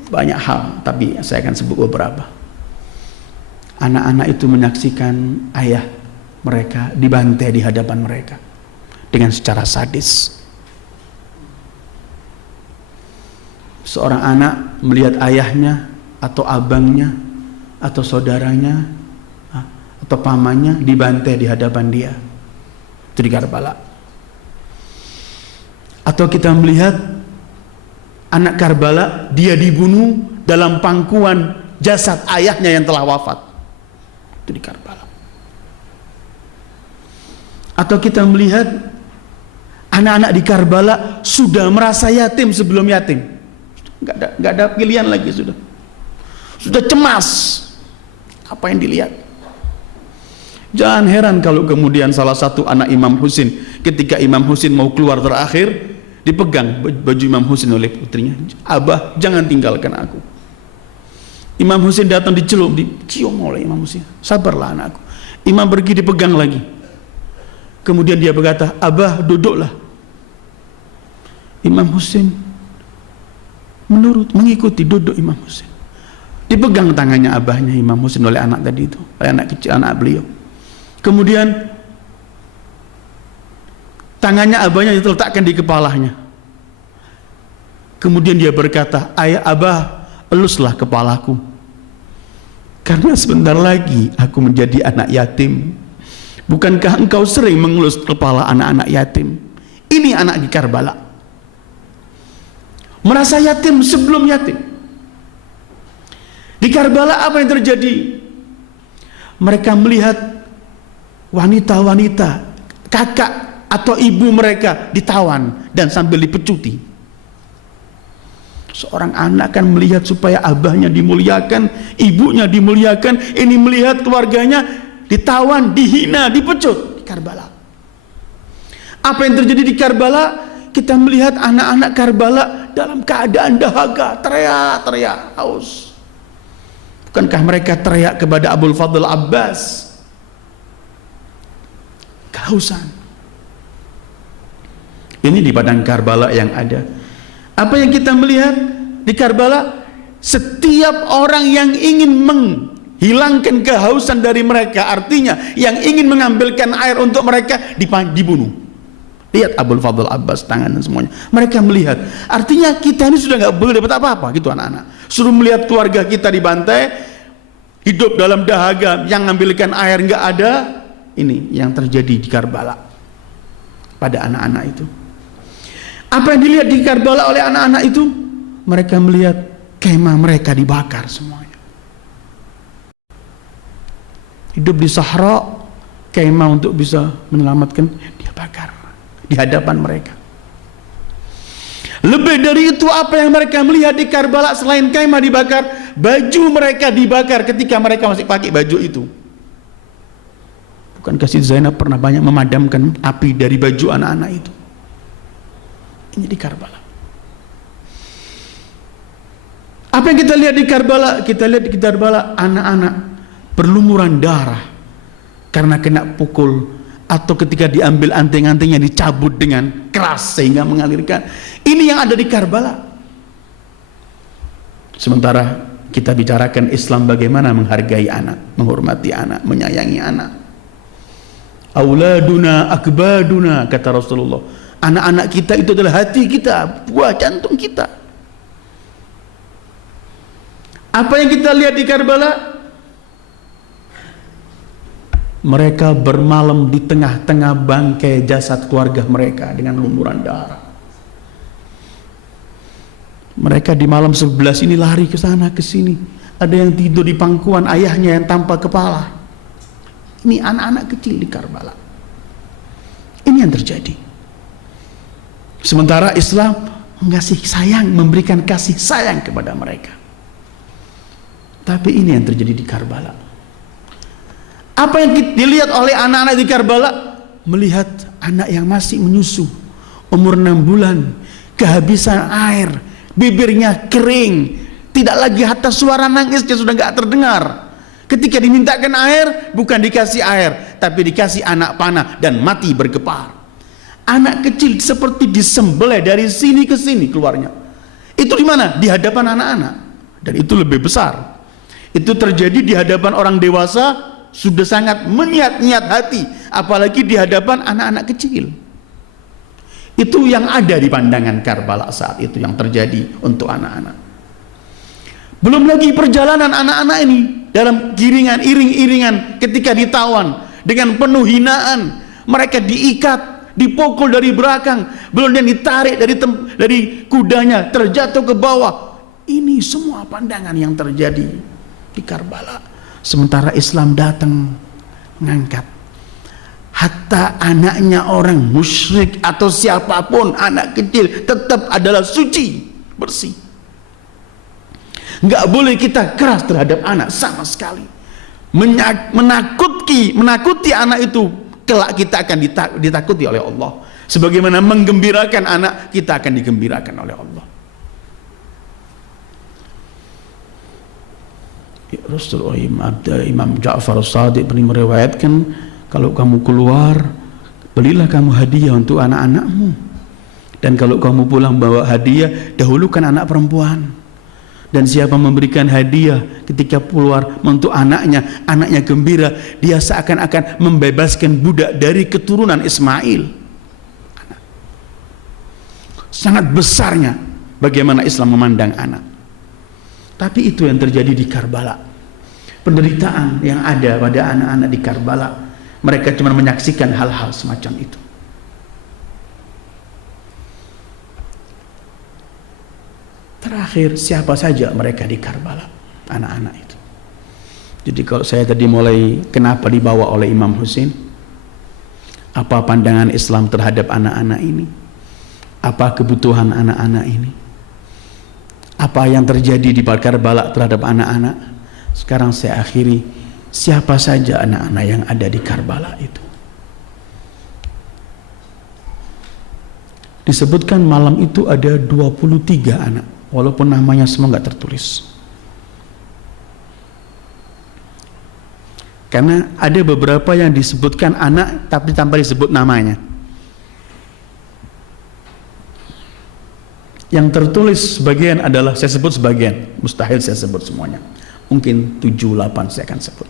banyak hal, tapi saya akan sebut beberapa. Anak-anak itu menyaksikan ayah mereka dibantai di hadapan mereka dengan secara sadis. Seorang anak melihat ayahnya atau abangnya atau saudaranya atau pamannya dibantai di hadapan dia, itu di Karbala. Atau kita melihat anak Karbala, dia dibunuh dalam pangkuan jasad ayahnya yang telah wafat, itu di Karbala. Atau kita melihat anak-anak di Karbala sudah merasa yatim sebelum yatim, nggak ada pilihan lagi, sudah cemas. Apa yang dilihat? Jangan heran kalau kemudian salah satu anak Imam Husin, ketika Imam Husin mau keluar terakhir, dipegang baju Imam Husin oleh putrinya. Abah, jangan tinggalkan aku. Imam Husin datang, dicelup, dicium oleh Imam Husin. Sabarlah anakku. Imam pergi dipegang lagi. Kemudian dia berkata, Abah duduklah. Imam Husain menurut, mengikuti, duduk Imam Husain. Dipegang tangannya abahnya Imam Husain oleh anak tadi itu, oleh anak kecil, anak beliau. Kemudian tangannya abahnya diletakkan di kepalanya. Kemudian dia berkata, ayah Abah, eluslah kepalaku, karena sebentar lagi aku menjadi anak yatim. Bukankah engkau sering mengelus kepala anak-anak yatim? Ini anak di Karbala, merasa yatim sebelum yatim. Di Karbala apa yang terjadi? Mereka melihat wanita-wanita, kakak atau ibu mereka ditawan dan sambil dipecuti. Seorang anak kan melihat supaya abahnya dimuliakan, ibunya dimuliakan, ini melihat keluarganya ditawan, dihina, dipecut. Di Karbala apa yang terjadi di Karbala? Kita melihat anak-anak Karbala dalam keadaan dahaga, teriak-teriak haus. Bukankah mereka teriak kepada Abul Fadl Abbas? Kehausan. Ini di padang Karbala yang ada. Apa yang kita melihat di Karbala? Setiap orang yang ingin menghilangkan kehausan dari mereka, artinya yang ingin mengambilkan air untuk mereka, dibunuh. Lihat Abul Fadl Abbas, tangan dan semuanya. Mereka melihat, artinya kita ini sudah nggak boleh dapat apa-apa gitu anak-anak. Suruh melihat keluarga kita dibantai, hidup dalam dahaga, yang mengambilkan air nggak ada. Ini yang terjadi di Karbala pada anak-anak itu. Apa yang dilihat di Karbala oleh anak-anak itu? Mereka melihat kemah mereka dibakar semuanya. Hidup di Sahara, kemah untuk bisa menyelamatkan, dia bakar di hadapan mereka. Lebih dari itu, apa yang mereka melihat di Karbala selain kemah dibakar, baju mereka dibakar ketika mereka masih pakai baju itu. Bukankah Siti Zainab pernah banyak memadamkan api dari baju anak-anak itu? Ini di Karbala. Apa yang kita lihat di Karbala? Kita lihat di Karbala anak-anak berlumuran darah karena kena pukul, atau ketika diambil anting-antingnya dicabut dengan keras sehingga mengalirkan. Ini yang ada di Karbala. Sementara kita bicarakan Islam bagaimana menghargai anak, menghormati anak, menyayangi anak. Auladuna akbaduna, kata Rasulullah. Anak-anak kita itu adalah hati kita, buah jantung kita. Apa yang kita lihat di Karbala? Mereka bermalam di tengah-tengah bangkai jasad keluarga mereka dengan lumuran darah. Mereka di malam 11 ini lari ke sana ke sini. Ada yang tidur di pangkuan ayahnya yang tanpa kepala. Ini anak-anak kecil di Karbala. Ini yang terjadi. Sementara Islam mengasih sayang, memberikan kasih sayang kepada mereka. Tapi ini yang terjadi di Karbala. Apa yang dilihat oleh anak-anak di Karbala? Melihat anak yang masih menyusu, umur 6 bulan, kehabisan air, bibirnya kering, tidak lagi hatta suara nangisnya sudah nggak terdengar. Ketika dimintakan air, bukan dikasih air, tapi dikasih anak panah dan mati bergepar. Anak kecil seperti disembelih dari sini ke sini keluarnya. Itu di mana? Di hadapan anak-anak. Dan itu lebih besar. Itu terjadi di hadapan orang dewasa, sudah sangat meniat-niat hati, apalagi di hadapan anak-anak kecil. Itu yang ada di pandangan Karbala saat itu yang terjadi untuk anak-anak. Belum lagi perjalanan anak-anak ini dalam giringan, iring-iringan ketika ditawan dengan penuh hinaan. Mereka diikat, dipukul dari belakang, belum yang ditarik dari kudanya, terjatuh ke bawah. Ini semua pandangan yang terjadi di Karbala. Sementara Islam datang mengangkat. Hatta anaknya orang musyrik atau siapapun, anak kecil tetap adalah suci, bersih. Nggak boleh kita keras terhadap anak sama sekali. Menakuti anak itu, kelak kita akan ditakuti oleh Allah. Sebagaimana menggembirakan anak, kita akan digembirakan oleh Allah. Rasulullah Imam Ja'far As-Shadiq pernah meriwayatkan, kalau kamu keluar belilah kamu hadiah untuk anak-anakmu, dan kalau kamu pulang bawa hadiah dahulukan anak perempuan, dan siapa memberikan hadiah ketika keluar untuk anaknya, anaknya gembira, dia seakan-akan membebaskan budak dari keturunan Ismail. Sangat besarnya bagaimana Islam memandang anak. Tapi itu yang terjadi di Karbala. Penderitaan yang ada pada anak-anak di Karbala, mereka cuma menyaksikan hal-hal semacam itu. Terakhir, siapa saja mereka di Karbala, anak-anak itu. Jadi kalau saya tadi mulai kenapa dibawa oleh Imam Husain, apa pandangan Islam terhadap anak-anak ini, apa kebutuhan anak-anak ini, apa yang terjadi di Karbala terhadap anak-anak. Sekarang saya akhiri, siapa saja anak-anak yang ada di Karbala itu. Disebutkan malam itu ada 23 anak, walaupun namanya semua nggak tertulis. Karena ada beberapa yang disebutkan anak tapi tanpa disebut namanya. Yang tertulis sebagian adalah, saya sebut sebagian, mustahil saya sebut semuanya, mungkin 7-8 saya akan sebut.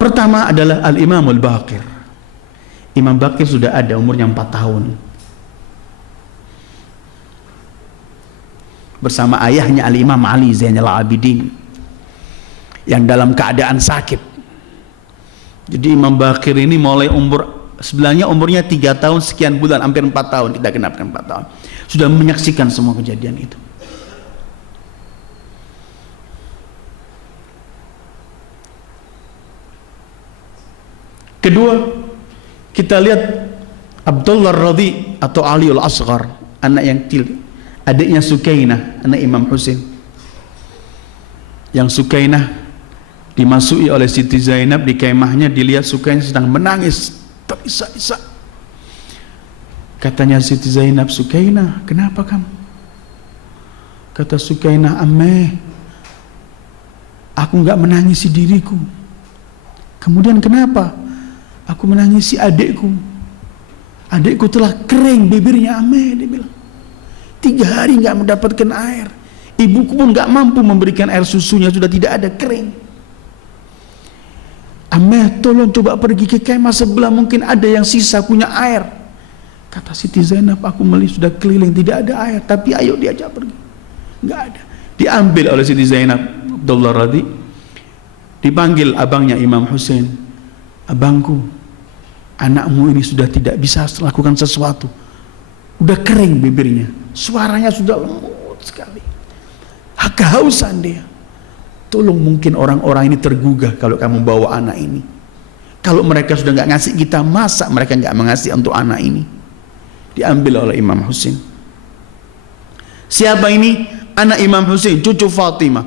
Pertama adalah Al-Imam Al-Baqir. Imam Baqir sudah ada, umurnya 4 tahun, bersama ayahnya Al-Imam Ali Zainal Abidin yang dalam keadaan sakit. Jadi Imam Baqir ini mulai sebenarnya umurnya 3 tahun sekian bulan, hampir 4 tahun, kita genapkan 4 tahun, sudah menyaksikan semua kejadian itu. Kedua, kita lihat Abdullah Radhi atau Aliul Asghar, anak yang kecil, adiknya Sukainah, anak Imam Husain. Yang Sukainah dimasuki oleh Siti Zainab di kemahnya, dilihat Sukainah sedang menangis terisak-isak. Katanya Siti Zainab, Sukainah, kenapa kamu? Kata Sukainah, Ammeh, aku enggak menangisi diriku. Kemudian kenapa? Aku menangisi adikku. Adikku telah kering bibirnya, Ammeh, dia bilang. 3 hari enggak mendapatkan air. Ibuku pun enggak mampu memberikan air susunya, sudah tidak ada, kering. Ammeh, tolong coba pergi ke kemah sebelah, mungkin ada yang sisa punya air. Kata Siti Zainab, aku melihat sudah keliling tidak ada air, tapi ayo diajak pergi. Enggak ada. Diambil oleh Siti Zainab, Abdullah Radhi, dipanggil abangnya Imam Husain. Abangku, anakmu ini sudah tidak bisa melakukan sesuatu, udah kering bibirnya, suaranya sudah lembut sekali, kehausan dia. Tolong, mungkin orang-orang ini tergugah kalau kamu bawa anak ini. Kalau mereka sudah nggak ngasih kita, masa mereka nggak mengasih untuk anak ini? Diambil oleh Imam Husain. Siapa ini? Anak Imam Husain, cucu Fatimah.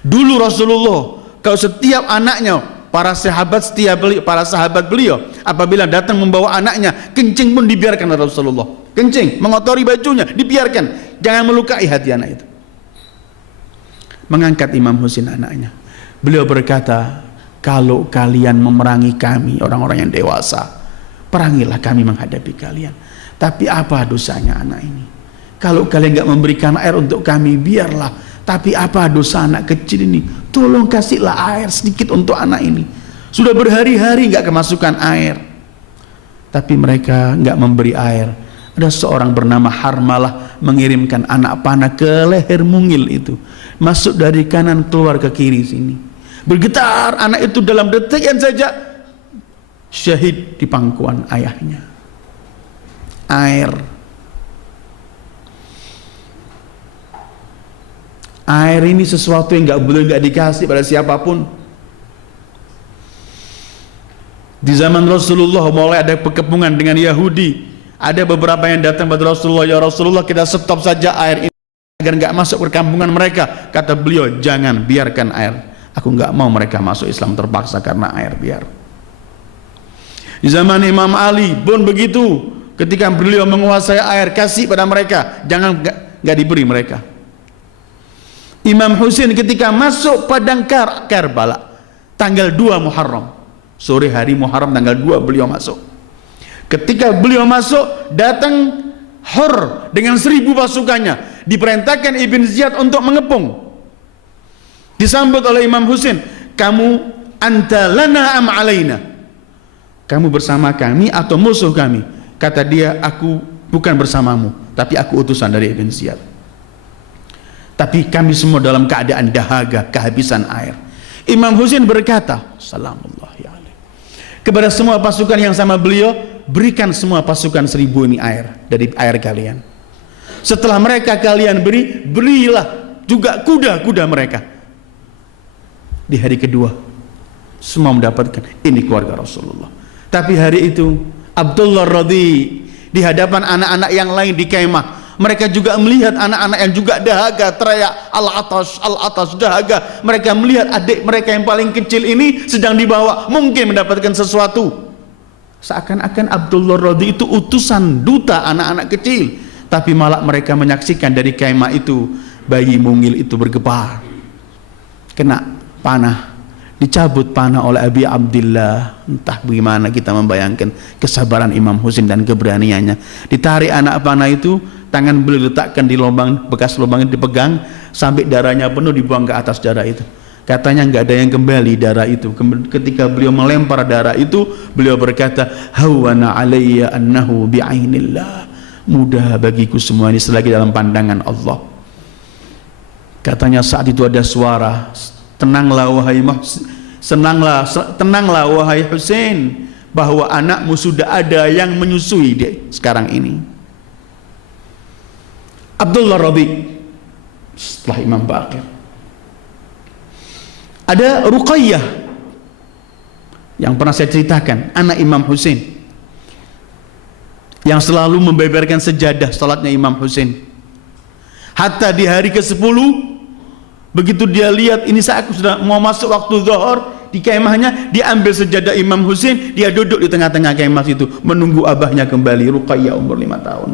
Dulu Rasulullah, kalau setiap anaknya, para sahabat beliau apabila datang membawa anaknya, kencing pun dibiarkan oleh Rasulullah. Kencing, mengotori bajunya, dibiarkan. Jangan melukai hati anak itu. Mengangkat Imam Husain anaknya. Beliau berkata, kalau kalian memerangi kami, orang-orang yang dewasa, perangilah kami menghadapi kalian. Tapi apa dosanya anak ini? Kalau kalian nggak memberikan air untuk kami, biarlah. Tapi apa dosa anak kecil ini? Tolong kasihlah air sedikit untuk anak ini. Sudah berhari-hari nggak kemasukan air, tapi mereka nggak memberi air. Ada seorang bernama Harmalah mengirimkan anak panah ke leher mungil itu, masuk dari kanan keluar ke kiri sini. Bergetar anak itu, dalam detik yang saja syahid di pangkuan ayahnya. Air ini sesuatu yang nggak dikasih pada siapapun. Di zaman Rasulullah mulai ada perkepungan dengan Yahudi. Ada beberapa yang datang pada Rasulullah, ya Rasulullah, kita stop saja air ini agar nggak masuk perkampungan mereka. Kata beliau, jangan, biarkan air. Aku nggak mau mereka masuk Islam terpaksa karena air, biar. Di zaman Imam Ali pun begitu. Ketika beliau menguasai air, kasih pada mereka, jangan, nggak diberi mereka. Imam Husain ketika masuk padang Karbala tanggal 2 Muharram, sore hari Muharram tanggal 2 beliau masuk. Ketika beliau masuk, datang Hur dengan 1000 pasukannya, diperintahkan Ibn Ziyad untuk mengepung. Disambut oleh Imam Husain, kamu anta lana am alaina, kamu bersama kami atau musuh kami? Kata dia, aku bukan bersamamu, tapi aku utusan dari Ibn Ziyad. Tapi kami semua dalam keadaan dahaga, kehabisan air. Imam Husain berkata, salamullahi alaihi, kepada semua pasukan yang sama beliau, berikan semua pasukan 1000 ini air dari air kalian. Setelah mereka kalian beri, berilah juga kuda-kuda mereka. Di hari kedua semua mendapatkan, ini keluarga Rasulullah. Tapi hari itu Abdullah Radhi di hadapan anak-anak yang lain di kemah, mereka juga melihat anak-anak yang juga dahaga, teriak al-atas dahaga. Mereka melihat adik mereka yang paling kecil ini sedang dibawa, mungkin mendapatkan sesuatu. Seakan-akan Abdullah Radhi itu utusan duta anak-anak kecil, tapi malah mereka menyaksikan dari kemah itu bayi mungil itu bergebar, kena panah, dicabut panah oleh Abi Abdillah. Entah bagaimana kita membayangkan kesabaran Imam Husain dan keberaniannya. Ditarik anak panah itu, tangan beliau letakkan di lubang, bekas lubang dipegang sampai darahnya penuh, dibuang ke atas darah itu. Katanya nggak ada yang kembali darah itu. Ketika beliau melempar darah itu, beliau berkata, hawana alayya annahu bi'ainillah, mudah bagiku semua ini selagi dalam pandangan Allah. Katanya saat itu ada suara, tenanglah wahai Husain, bahwa anakmu sudah ada yang menyusui dia sekarang ini. Abdullah Radhi setelah Imam Baqir. Ada Ruqayyah yang pernah saya ceritakan, anak Imam Husain, yang selalu membeberkan sejadah salatnya Imam Husain. Hatta di hari ke-10, begitu dia lihat ini saat sudah mau masuk waktu zuhur, di kemahnya dia ambil sejadah Imam Husain, dia duduk di tengah-tengah kemah itu menunggu abahnya kembali. Ruqayyah umur 5 tahun.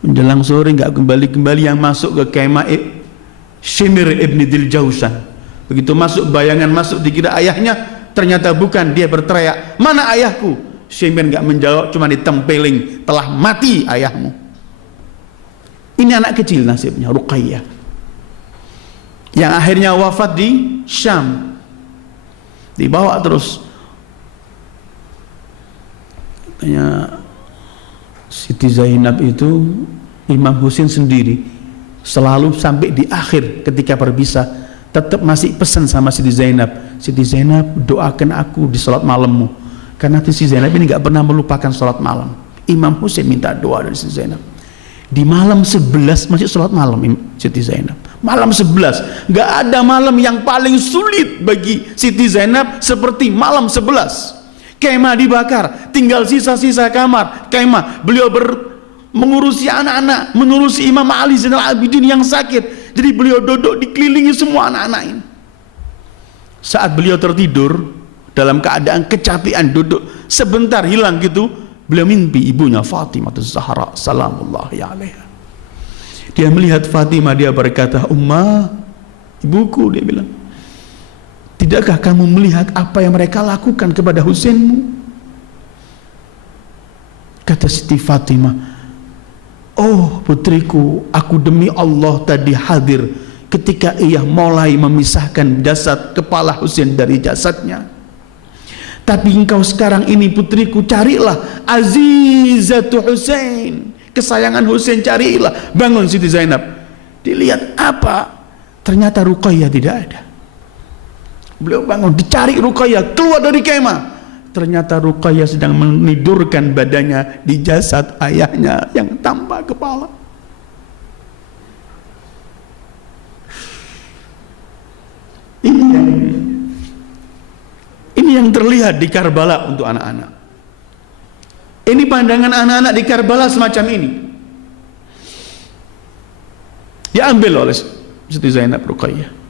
Menjelang sore nggak kembali-kembali, yang masuk ke kemah Shimir ibn Dil Jausan. Begitu masuk, bayangan masuk, dikira ayahnya, ternyata bukan. Dia berteriak, mana ayahku? Shimir nggak menjawab, cuma ditempeling, telah mati ayahmu. Ini anak kecil nasibnya Ruqayyah, yang akhirnya wafat di Syam. Dibawa terus, katanya Siti Zainab itu, Imam Husain sendiri selalu sampai di akhir ketika berpisah tetap masih pesan sama Siti Zainab, Siti Zainab doakan aku di salat malammu, karena Siti Zainab ini nggak pernah melupakan salat malam. Imam Husain minta doa dari Siti Zainab. Di malam 11 masih salat malam Siti Zainab. Malam 11, nggak ada malam yang paling sulit bagi Siti Zainab seperti malam 11. Kemah dibakar, tinggal sisa-sisa kamar kemah. Beliau mengurusi anak-anak, mengurusi Imam Ali Zainal Abidin yang sakit. Jadi beliau duduk dikelilingi semua anak-anak ini. Saat beliau tertidur dalam keadaan kecapean, duduk sebentar hilang gitu, beliau mimpi ibunya Fatimah Az-Zahra salamullahi alaiha. Dia melihat Fatimah, dia berkata, Ummah, ibuku, dia bilang, tidakkah kamu melihat apa yang mereka lakukan kepada Husainmu? Kata Siti Fatimah, oh putriku, aku demi Allah tadi hadir ketika ia mulai memisahkan jasad kepala Husain dari jasadnya. Tapi engkau sekarang ini putriku, carilah Azizatu Husain, kesayangan Husain, carilah. Bangun Siti Zainab, dilihat apa? Ternyata Ruqayyah tidak ada. Beliau bangun, dicari Ruqayyah, keluar dari kemah. Ternyata Ruqayyah sedang menidurkan badannya di jasad ayahnya yang tanpa kepala. Ini yang terlihat di Karbala untuk anak-anak. Ini pandangan anak-anak di Karbala semacam ini. Diambil oleh Siti Zainab Ruqayyah.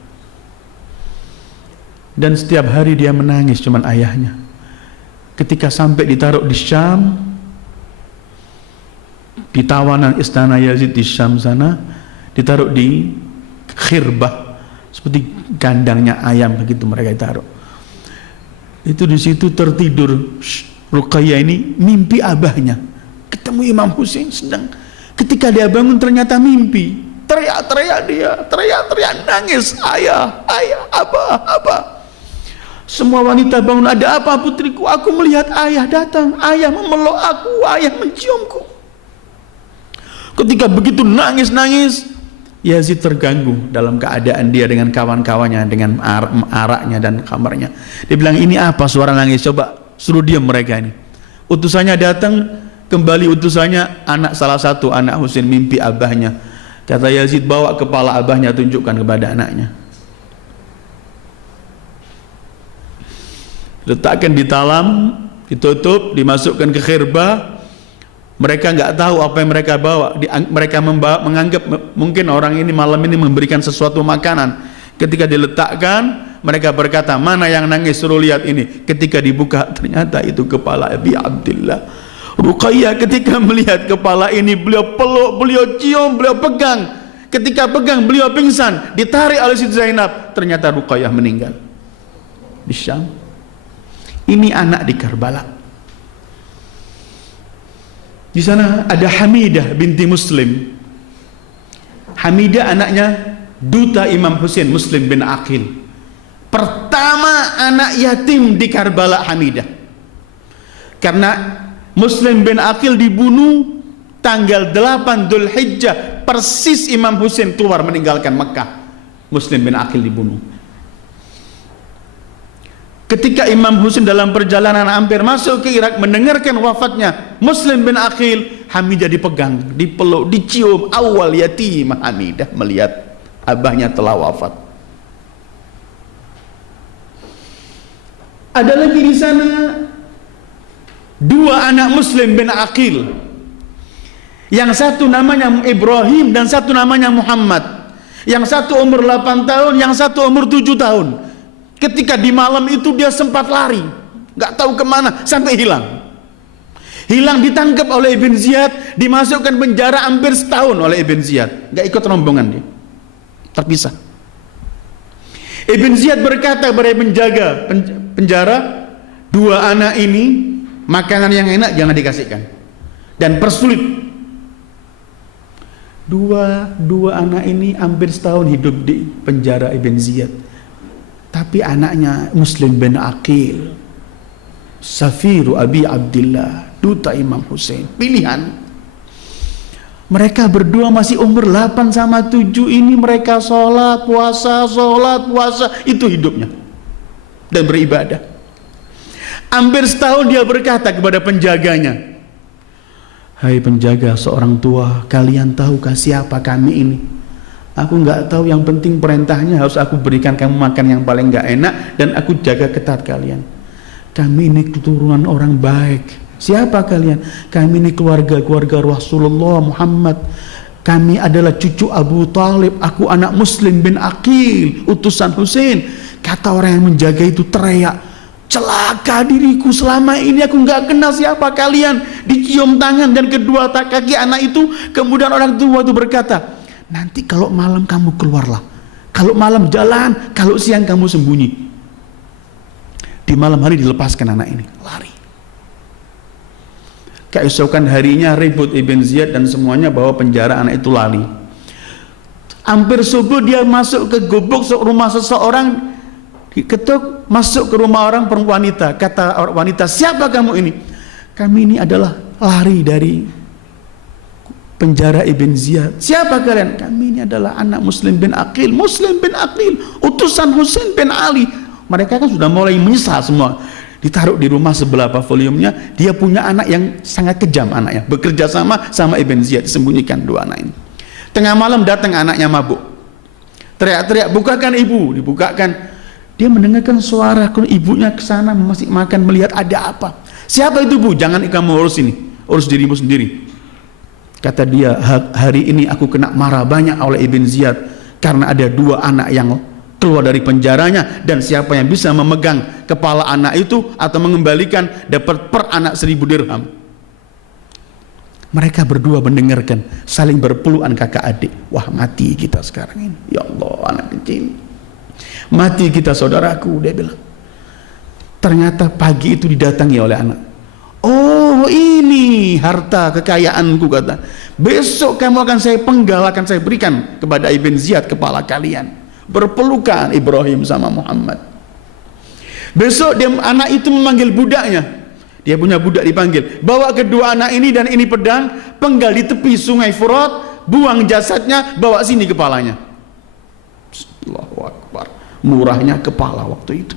Dan setiap hari dia menangis cuman ayahnya. Ketika sampai ditaruh di Syam, di tawanan istana Yazid di Syam sana, ditaruh di khirbah, seperti kandangnya ayam begitu mereka taruh. Itu di situ tertidur. Ruqayyah ini mimpi abahnya ketemu Imam Husain sedang. Ketika dia bangun ternyata mimpi. Teriak-teriak dia, teriak-teriak nangis, ayah, ayah, abah. Semua wanita bangun, ada apa putriku? Aku melihat ayah datang, ayah memeluk aku, ayah menciumku. Ketika begitu nangis-nangis, Yazid terganggu dalam keadaan dia dengan kawan-kawannya, dengan araknya dan kamarnya. Dia bilang, ini apa suara nangis? Coba suruh diam mereka ini. Utusannya datang, kembali utusannya salah satu anak Husain mimpi abahnya. Kata Yazid, bawa kepala abahnya, tunjukkan kepada anaknya. Letakkan di talam, ditutup, dimasukkan ke khirbah. Mereka nggak tahu apa yang mereka bawa. Mereka menganggap mungkin orang ini malam ini memberikan sesuatu makanan. Ketika diletakkan, mereka berkata, mana yang nangis, suruh lihat ini. Ketika dibuka, ternyata itu kepala Abi Abdillah. Ruqayyah ketika melihat kepala ini, beliau peluk, beliau cium, beliau pegang. Ketika pegang, beliau pingsan, ditarik oleh Siti Zainab. Ternyata Ruqayyah meninggal di Syam. Ini anak di Karbala. Di sana ada Hamidah binti Muslim. Hamidah anaknya duta Imam Husain, Muslim bin Aqil. Pertama anak yatim di Karbala Hamidah. Karena Muslim bin Aqil dibunuh tanggal 8 Dzulhijjah, persis Imam Husain keluar meninggalkan Mekah. Muslim bin Aqil dibunuh. Ketika Imam Husain dalam perjalanan hampir masuk ke Irak mendengarkan wafatnya Muslim bin Aqil, Hamidah dipegang, dipeluk, dicium. Awal yatim Hamidah melihat abahnya telah wafat. Ada lagi di sana dua anak Muslim bin Aqil. Yang satu namanya Ibrahim dan satu namanya Muhammad. Yang satu umur 8 tahun, yang satu umur 7 tahun. Ketika di malam itu dia sempat lari, nggak tahu kemana sampai hilang. Hilang, ditangkap oleh Ibn Ziyad, dimasukkan penjara hampir setahun oleh Ibn Ziyad. Nggak ikut rombongan dia, terpisah. Ibn Ziyad berkata kepada penjaga penjara, dua anak ini makanan yang enak jangan dikasihkan dan persulit. Dua anak ini hampir setahun hidup di penjara Ibn Ziyad. Tapi anaknya Muslim bin Aqil, Safiru Abi Abdillah, duta Imam Husain, pilihan. Mereka berdua masih umur 8 sama 7 ini, mereka sholat puasa, itu hidupnya dan beribadah. Hampir setahun dia berkata kepada penjaganya, hai penjaga, seorang tua, kalian tahukah siapa kami ini? Aku nggak tahu, yang penting perintahnya harus aku berikan kamu makan yang paling nggak enak dan aku jaga ketat kalian. Kami ini keturunan orang baik. Siapa kalian? Kami ini keluarga Rasulullah Muhammad. Kami adalah cucu Abu Talib. Aku anak Muslim bin Aqil, utusan Husain. Kata orang yang menjaga itu teriak, celaka diriku, selama ini aku nggak kenal siapa kalian. Dicium tangan dan kedua kaki anak itu. Kemudian orang tua itu berkata, nanti kalau malam kamu keluarlah, kalau malam jalan, kalau siang kamu sembunyi. Di malam hari dilepaskan anak ini, lari. Keesokan harinya ribut Ibn Ziyad dan semuanya bahwa penjara anak itu lari. Hampir subuh dia masuk ke gubuk rumah seseorang, diketuk, masuk ke rumah orang wanita. Kata wanita, siapa kamu ini? Kami ini adalah lari dari penjara Ibn Ziyad. Siapa kalian? Kami ini adalah anak Muslim bin Aqil, utusan Husain bin Ali. Mereka kan sudah mulai menyesal semua. Ditaruh di rumah sebelah paviliumnya. Dia punya anak yang sangat kejam, anaknya bekerja sama Ibn Ziyad, disembunyikan dua anak ini. Tengah malam datang anaknya mabuk, teriak-teriak, bukakan ibu. Dibukakan, dia mendengarkan suara ibunya ke sana masih makan, melihat ada apa. Siapa itu bu? Jangan kamu urus ini, urus dirimu sendiri. Kata dia, hari ini aku kena marah banyak oleh Ibn Ziyad karena ada dua anak yang keluar dari penjaranya, dan siapa yang bisa memegang kepala anak itu atau mengembalikan dapat per anak 1000 dirham. Mereka berdua mendengarkan, saling berpelukan kakak adik. Wah, mati kita sekarang ini. Ya Allah, anak kecil. Mati kita saudaraku, dia bilang. Ternyata pagi itu didatangi oleh anak. Oh, ini harta kekayaanku, kata. Besok kamu akan saya penggal, akan saya berikan kepada Ibn Ziyad, kepala kalian. Berpelukan Ibrahim sama Muhammad. Besok anak itu memanggil budaknya. Dia punya budak dipanggil, bawa kedua anak ini dan ini pedang, penggal di tepi sungai Furat, buang jasadnya, bawa sini kepalanya. Allahu Akbar. Murahnya kepala waktu itu.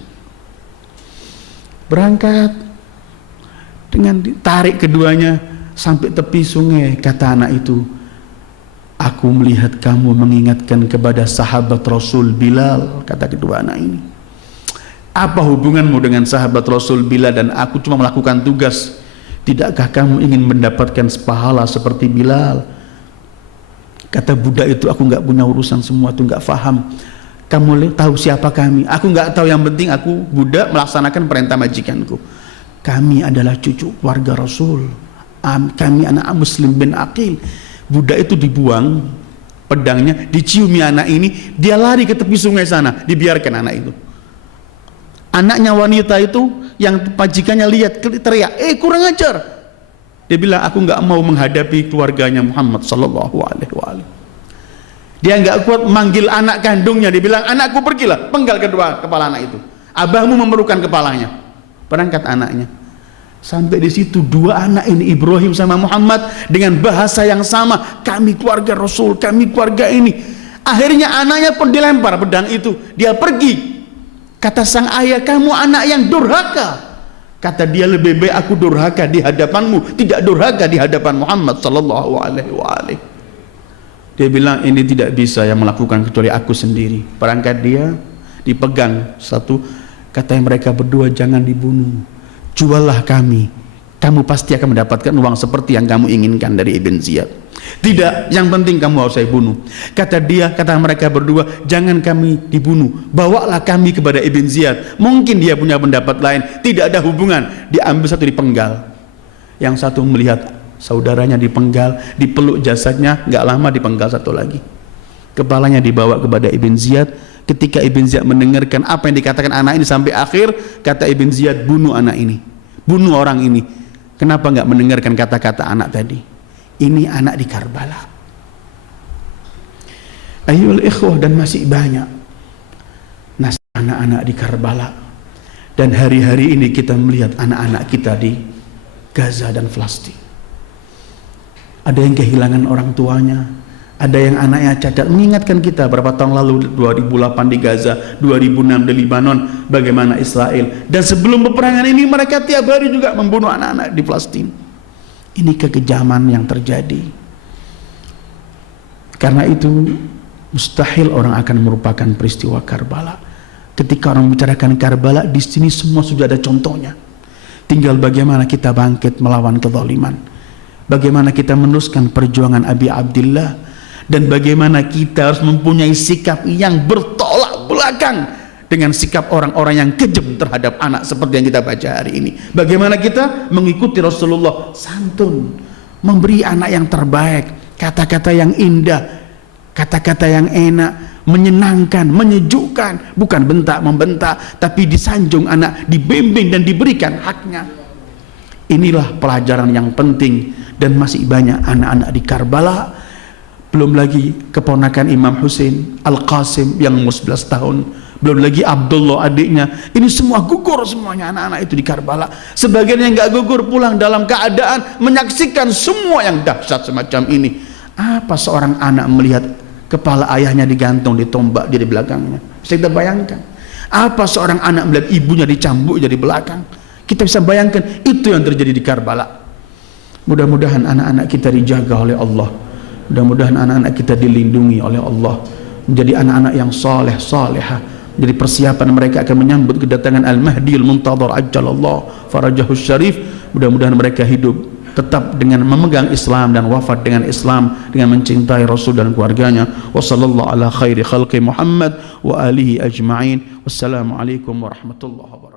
Berangkat dengan ditarik keduanya sampai tepi sungai. Kata anak itu, aku melihat kamu mengingatkan kepada sahabat Rasul Bilal. Kata kedua anak ini, apa hubunganmu dengan sahabat Rasul Bilal dan aku cuma melakukan tugas? Tidakkah kamu ingin mendapatkan pahala seperti Bilal? Kata budak itu, aku nggak punya urusan semua itu, nggak faham. Kamu tahu siapa kami? Aku nggak tahu, yang penting aku budak melaksanakan perintah majikanku. Kami adalah cucu keluarga Rasul. Kami anak Muslim bin Aqil. Budak itu dibuang pedangnya, diciumi anak ini, dia lari ke tepi sungai sana, dibiarkan anak itu. Anaknya wanita itu yang majikannya lihat teriak, kurang ajar. Dia bilang, aku nggak mau menghadapi keluarganya Muhammad sallallahu alaihi wasallam. Dia nggak kuat manggil anak kandungnya, dia bilang, anakku pergilah, penggal kedua kepala anak itu. Abahmu memerlukan kepalanya. Berangkat anaknya. Sampai di situ dua anak ini, Ibrahim sama Muhammad, dengan bahasa yang sama, kami keluarga Rasul, kami keluarga ini. Akhirnya anaknya pun dilempar pedang itu, dia pergi. Kata sang ayah, kamu anak yang durhaka. Kata dia, lebih baik aku durhaka di hadapanmu, tidak durhaka di hadapan Muhammad sallallahu alaihi wasallam. Dia bilang, ini tidak bisa yang melakukan kecuali aku sendiri. Berangkat dia, dipegang satu. Kata mereka berdua, jangan dibunuh, juallah kami, kamu pasti akan mendapatkan uang seperti yang kamu inginkan dari Ibn Ziyad. Tidak, yang penting kamu harus saya bunuh. Kata mereka berdua, jangan kami dibunuh, bawalah kami kepada Ibn Ziyad, mungkin dia punya pendapat lain. Tidak ada hubungan. Diambil satu, dipenggal. Yang satu melihat saudaranya dipenggal, dipeluk jasadnya, nggak lama dipenggal satu lagi. Kepalanya dibawa kepada Ibn Ziyad. Ketika Ibn Ziyad mendengarkan apa yang dikatakan anak ini sampai akhir, kata Ibn Ziyad, bunuh anak ini, bunuh orang ini. Kenapa nggak mendengarkan kata-kata anak tadi? Ini anak di Karbala. Ayyuhal ikhwah, dan masih banyak nasib anak-anak di Karbala. Dan hari-hari ini kita melihat anak-anak kita di Gaza dan Palestina. Ada yang kehilangan orang tuanya, ada yang anaknya cacat. Mengingatkan kita berapa tahun lalu, 2008 di Gaza, 2006 di Libanon, bagaimana Israel. Dan sebelum peperangan ini mereka tiap hari juga membunuh anak-anak di Palestina. Ini kekejaman yang terjadi. Karena itu mustahil orang akan merupakan peristiwa Karbala. Ketika orang membicarakan Karbala, di sini semua sudah ada contohnya. Tinggal bagaimana kita bangkit melawan kezaliman, bagaimana kita meneruskan perjuangan Abi Abdillah, dan bagaimana kita harus mempunyai sikap yang bertolak belakang dengan sikap orang-orang yang kejam terhadap anak seperti yang kita baca hari ini. Bagaimana kita mengikuti Rasulullah, santun, memberi anak yang terbaik, kata-kata yang indah, kata-kata yang enak, menyenangkan, menyejukkan, bukan bentak membentak, tapi disanjung anak, dibimbing dan diberikan haknya. Inilah pelajaran yang penting. Dan masih banyak anak-anak di Karbala, belum lagi keponakan Imam Husain Al-Qasim yang umur 11 tahun, belum lagi Abdullah adiknya. Ini semua gugur semuanya anak-anak itu di Karbala. Sebagian yang nggak gugur pulang dalam keadaan menyaksikan semua yang dahsyat semacam ini. Apa seorang anak melihat kepala ayahnya digantung, ditombak di belakangnya? Bisa kita bayangkan. Apa seorang anak melihat ibunya dicambuk dari belakang? Kita bisa bayangkan itu yang terjadi di Karbala. Mudah-mudahan anak-anak kita dijaga oleh Allah. Mudah-mudahan anak-anak kita dilindungi oleh Allah, menjadi anak-anak yang saleh salehah. Jadi persiapan mereka akan menyambut kedatangan Al-Mahdi Al-Muntadhar ajjalallahu farajahu syarif. Mudah-mudahan mereka hidup tetap dengan memegang Islam dan wafat dengan Islam, dengan mencintai Rasul dan keluarganya. Wa sallallahu ala khairi khalqi Muhammad wa alihi ajma'in. Wassalamualaikum warahmatullahi wabarakatuh.